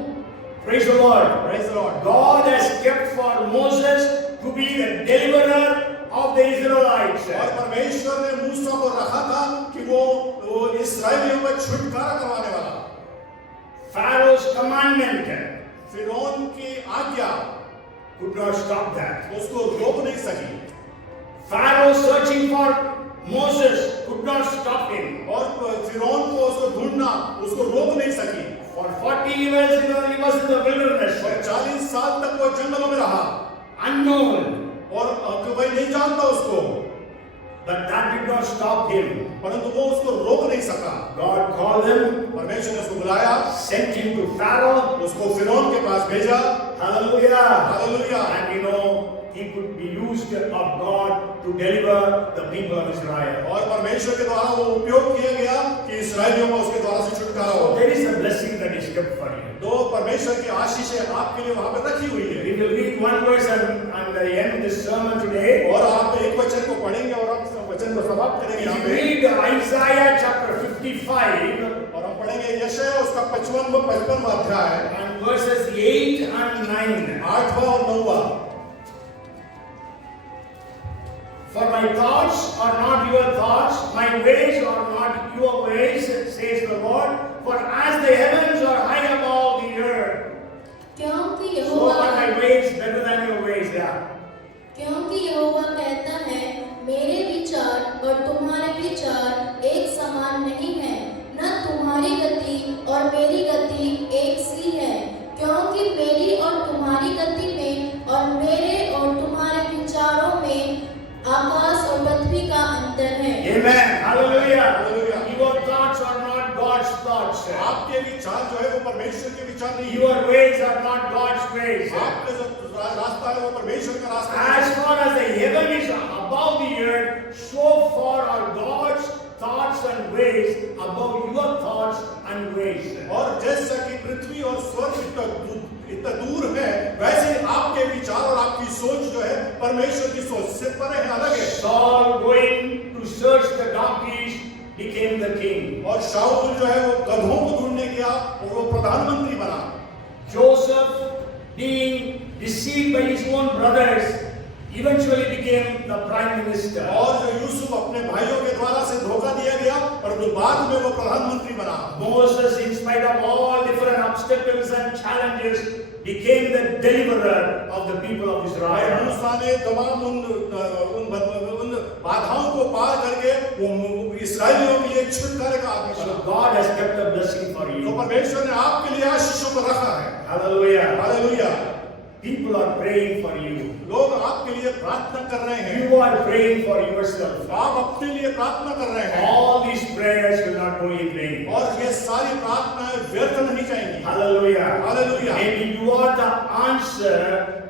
Praise the Lord. Praise the Lord. God has kept for Moses to be the deliverer of the Israelites. और परमेश्वर ने मूसा को रखा था कि वो इस्राएलियों का छुटकारा करवाने वाला। Pharaoh's commandment फिरौन की आज्ञा could not stop that. उसको रोक नहीं सकी, Pharaoh searching for Moses could not stop him. और फिरौन को उसको ढूंढना उसको रोक नहीं सकी। For 40 years he was in the wilderness, और 40 साल तक वो जंगलों में रहा, unknown. और कोई नहीं जानता उसको, But that did not stop him. परंतु वो उसको रोक नहीं सका। God called him, परमेश्वर ने उसको बुलाया, sent him to Pharaoh. उसको फिरौन के पास भेजा। Hallelujah. Hallelujah. And he could be used of God to deliver the people of Israel. और परमेश्वर के द्वारा वो उपयोग किया गया कि इस्राएलियों को उसके द्वारा से छुटकारा हो। There is a blessing that is kept for you. तो परमेश्वर की आशीषें आपके लिए वहां पर रखी हुई है। We will read one verse and end this sermon today. और आप एक वचन को पढ़ेंगे और आप वचन को समाप्त करेंगे यहाँ If you पे। read Isaiah chapter 55 और हम पढ़ेंगे यशायाह उसका 55वां अध्याय, and verses 8 and 9. 8वां और 9वां। For my thoughts are not your thoughts, my ways are not your ways, says the Lord. For as the heavens are high above the earth, क्योंकि so Jehovah are my ways better than your ways. Yeah. क्योंकि यहोवा कहता है, मेरे विचार और तुम्हारे विचार एक समान नहीं है, न तुम्हारी गति और मेरी गति एक सी है, क्योंकि मेरी और तुम्हारी गति में और मेरे और तुम्हारे विचारों में आकाश और पृथ्वी का अंतर है। Amen. Hallelujah. Hallelujah. Your thoughts are not God's thoughts. आपके विचार जो है वो परमेश्वर के विचार नहीं है। Your ways are not God's ways. आपका जो रास्ता है वो परमेश्वर का रास्ता है। As far as the heaven is above the earth, so far are God's thoughts and ways above your thoughts and ways. और जैसा कि पृथ्वी और स्वर्ग इतना दूर है, वैसे आपके विचार और आपकी सोच जो है परमेश्वर की सोच से परे है, अलग है। Saul going to search the donkeys became the king. और शाऊल जो है वो गधों को ढूंढने गया और वो प्रधानमंत्री बना। Joseph being deceived by his own brothers eventually became the prime minister. और जो यूसुफ अपने भाइयों के द्वारा से धोखा दिया गया और जो बाद में वो प्रधानमंत्री बना। Moses, in spite of all different obstacles and challenges, became the deliverer of the people of Israel. मूसा ने तमाम उन बाधाओं को पार करके वो इस्राएलियों के लिए छुटकारे का आदेश So दिया। God has kept a blessing for तो you. परमेश्वर ने आपके लिए आशीषों को रखा है। Hallelujah. Hallelujah. People are praying for you. लोग आपके लिए प्रार्थना कर रहे हैं। You are praying for yourself. आप अपने लिए प्रार्थना कर रहे हैं। All these prayers will not go in vain. और ये सारी प्रार्थनाएं व्यर्थ नहीं जाएंगी। Hallelujah. Hallelujah. Maybe you are the answer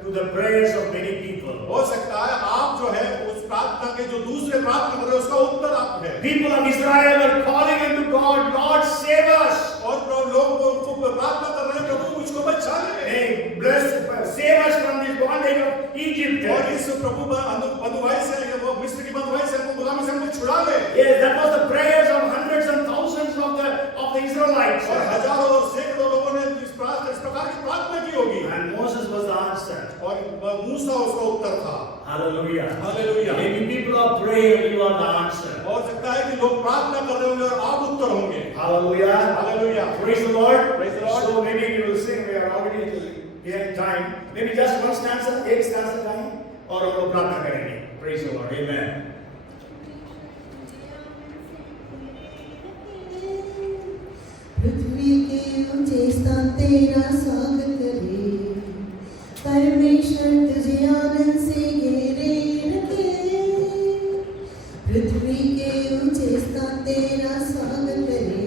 to the prayers of many people. हो सकता है आप जो है उस प्रार्थना के जो दूसरे प्रार्थना कर रहे हैं उसका उत्तर आप है। People of Israel are calling unto God, Lord, save us. और लोग प्रार्थना कर रहे हैं, प्रभु मुझको बचा ले। Hey, save us from this bondage of Egypt. और इस प्रभु बंधुआई से वो मिस्र की बंधुआई से हमको गुलामी से हमको छुड़ा ले। Yes, that was the prayers of answer. और मूसा उसका उत्तर था। Hallelujah. Hallelujah. Maybe people are praying and you are the answer. हो सकता है कि लोग प्रार्थना कर रहे होंगे और आप उत्तर होंगे। Hallelujah. Hallelujah. Praise the Lord. Praise the Lord. So maybe we will sing. We are already in time. Maybe just one stanza, एक stanza गाएं और हम लोग प्रार्थना करेंगे. Praise the Lord. Amen. पृथ्वी के ऊंचे स्थान तेरा स्वागत करे, परमेश्वर तुझे आनंद से घेरे रखे। पृथ्वी के ऊंचे स्थान तेरा स्वागत करे,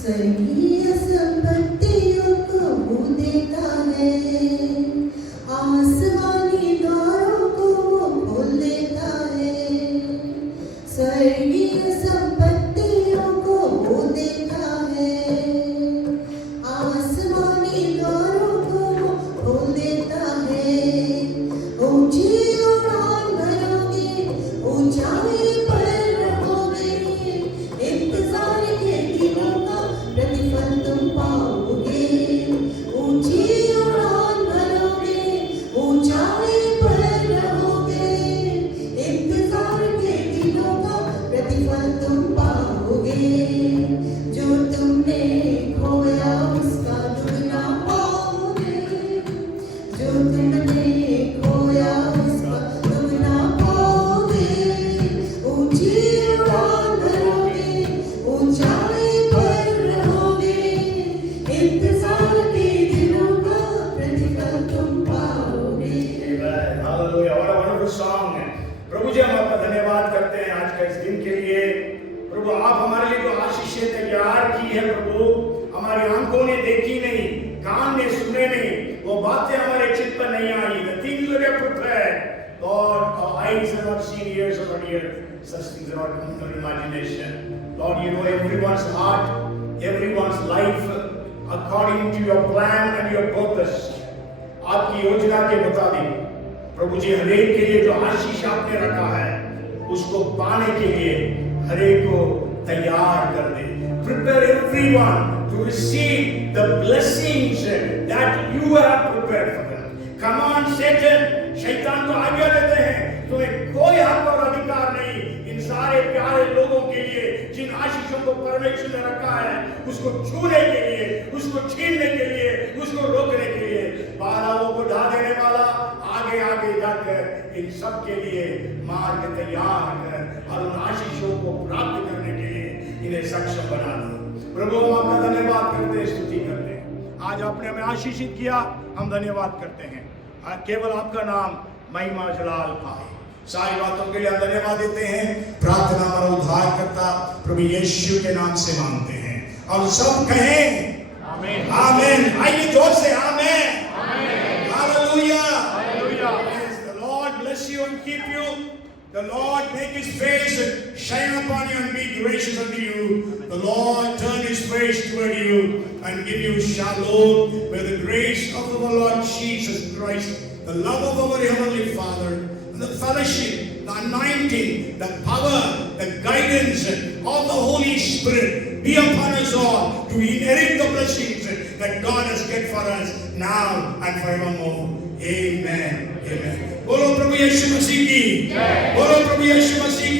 स्वर्गीय संपत्तियों को वो देता है, आसमानी द्वारों को वो खोल देता है। स्वर्गीय संपत्तियों को वो देता है, आसमानी द्वारों को वो खोल देता है। ऊंची उड़ान भरोगे, ऊंचाई पर रहोगे, इंतजार के दिनों का प्रतिफल तुम पाओगे। ऊंची उड़ान भरोगे, ऊंचाई पर रहोगे, इंतजार के दिनों का प्रतिफल तुम पाओगे। जो तुमने खोया उसका दुगना पाओगे, जो तुमने खोया उसका दुगना पाओगे। ऊंची उड़ान भरोगे, ऊंचाई पर रहोगे, इंतजार के दिनों का प्रतिफल तुम पाओगे। Amen. Hallelujah. What a wonderful song. प्रभु जी हम आपका धन्यवाद करते हैं आज का इस दिन के लिए। प्रभु आप हमारे लिए जो आशीषें तैयार की है प्रभु, हमारी आंखों ने देखी नहीं, कान ने सुने नहीं, वो बातें हमारे चित्त पर नहीं आई। The things that are prepared, Lord, our eyes have not seen, ears have not heard, such things are not come to our imagination. Lord, you know everyone's heart, everyone's life, according to your plan and your purpose. आपकी योजना के मुताबिक प्रभु जी हरेक के लिए जो आशीष आपने रखा है उसको पाने के लिए हरेक को तैयार कर दे। Prepare everyone to receive the blessings that you have prepared for them. Come on, Satan. शैतान को आज्ञा देते हैं, तुम्हें कोई हक और अधिकार नहीं इन सारे प्यारे लोगों के लिए जिन आशीषों को परमेश्वर ने रखा है उसको छूने के लिए, उसको छीनने के लिए, उसको रोकने के लिए। बाधाओं को ढा देने वाला आगे आगे जाकर इन सब के लिए मार्ग तैयार कर और उन आशीषों को प्राप्त करने के लिए इन्हें सक्षम बना दो। प्रभु हम आपका धन्यवाद करते हैं, स्तुति करते हैं। आज आपने हमें आशीषित किया, हम धन्यवाद करते हैं। केवल आपका नाम महिमा जलाल पाए। सारी बातों के लिए हम धन्यवाद देते हैं। प्रार्थना और उद्धार करता प्रभु यीशु के नाम से मांगते हैं और सब कहें आमीन। आमीन। आइए जोर से आमीन। Hallelujah. Hallelujah. The Lord bless you and keep you. The Lord make his face shine upon you and be gracious unto you. The Lord turn his face toward you and give you shalom. May the grace of our Lord Jesus Christ, the love of our Heavenly Father, the fellowship, the anointing, the power, the guidance of the Holy Spirit be upon us all to inherit the blessings that God has kept for us now and forevermore. Amen. Amen. बोलो प्रभु यीशु मसीह की, बोलो प्रभु यीशु मसीह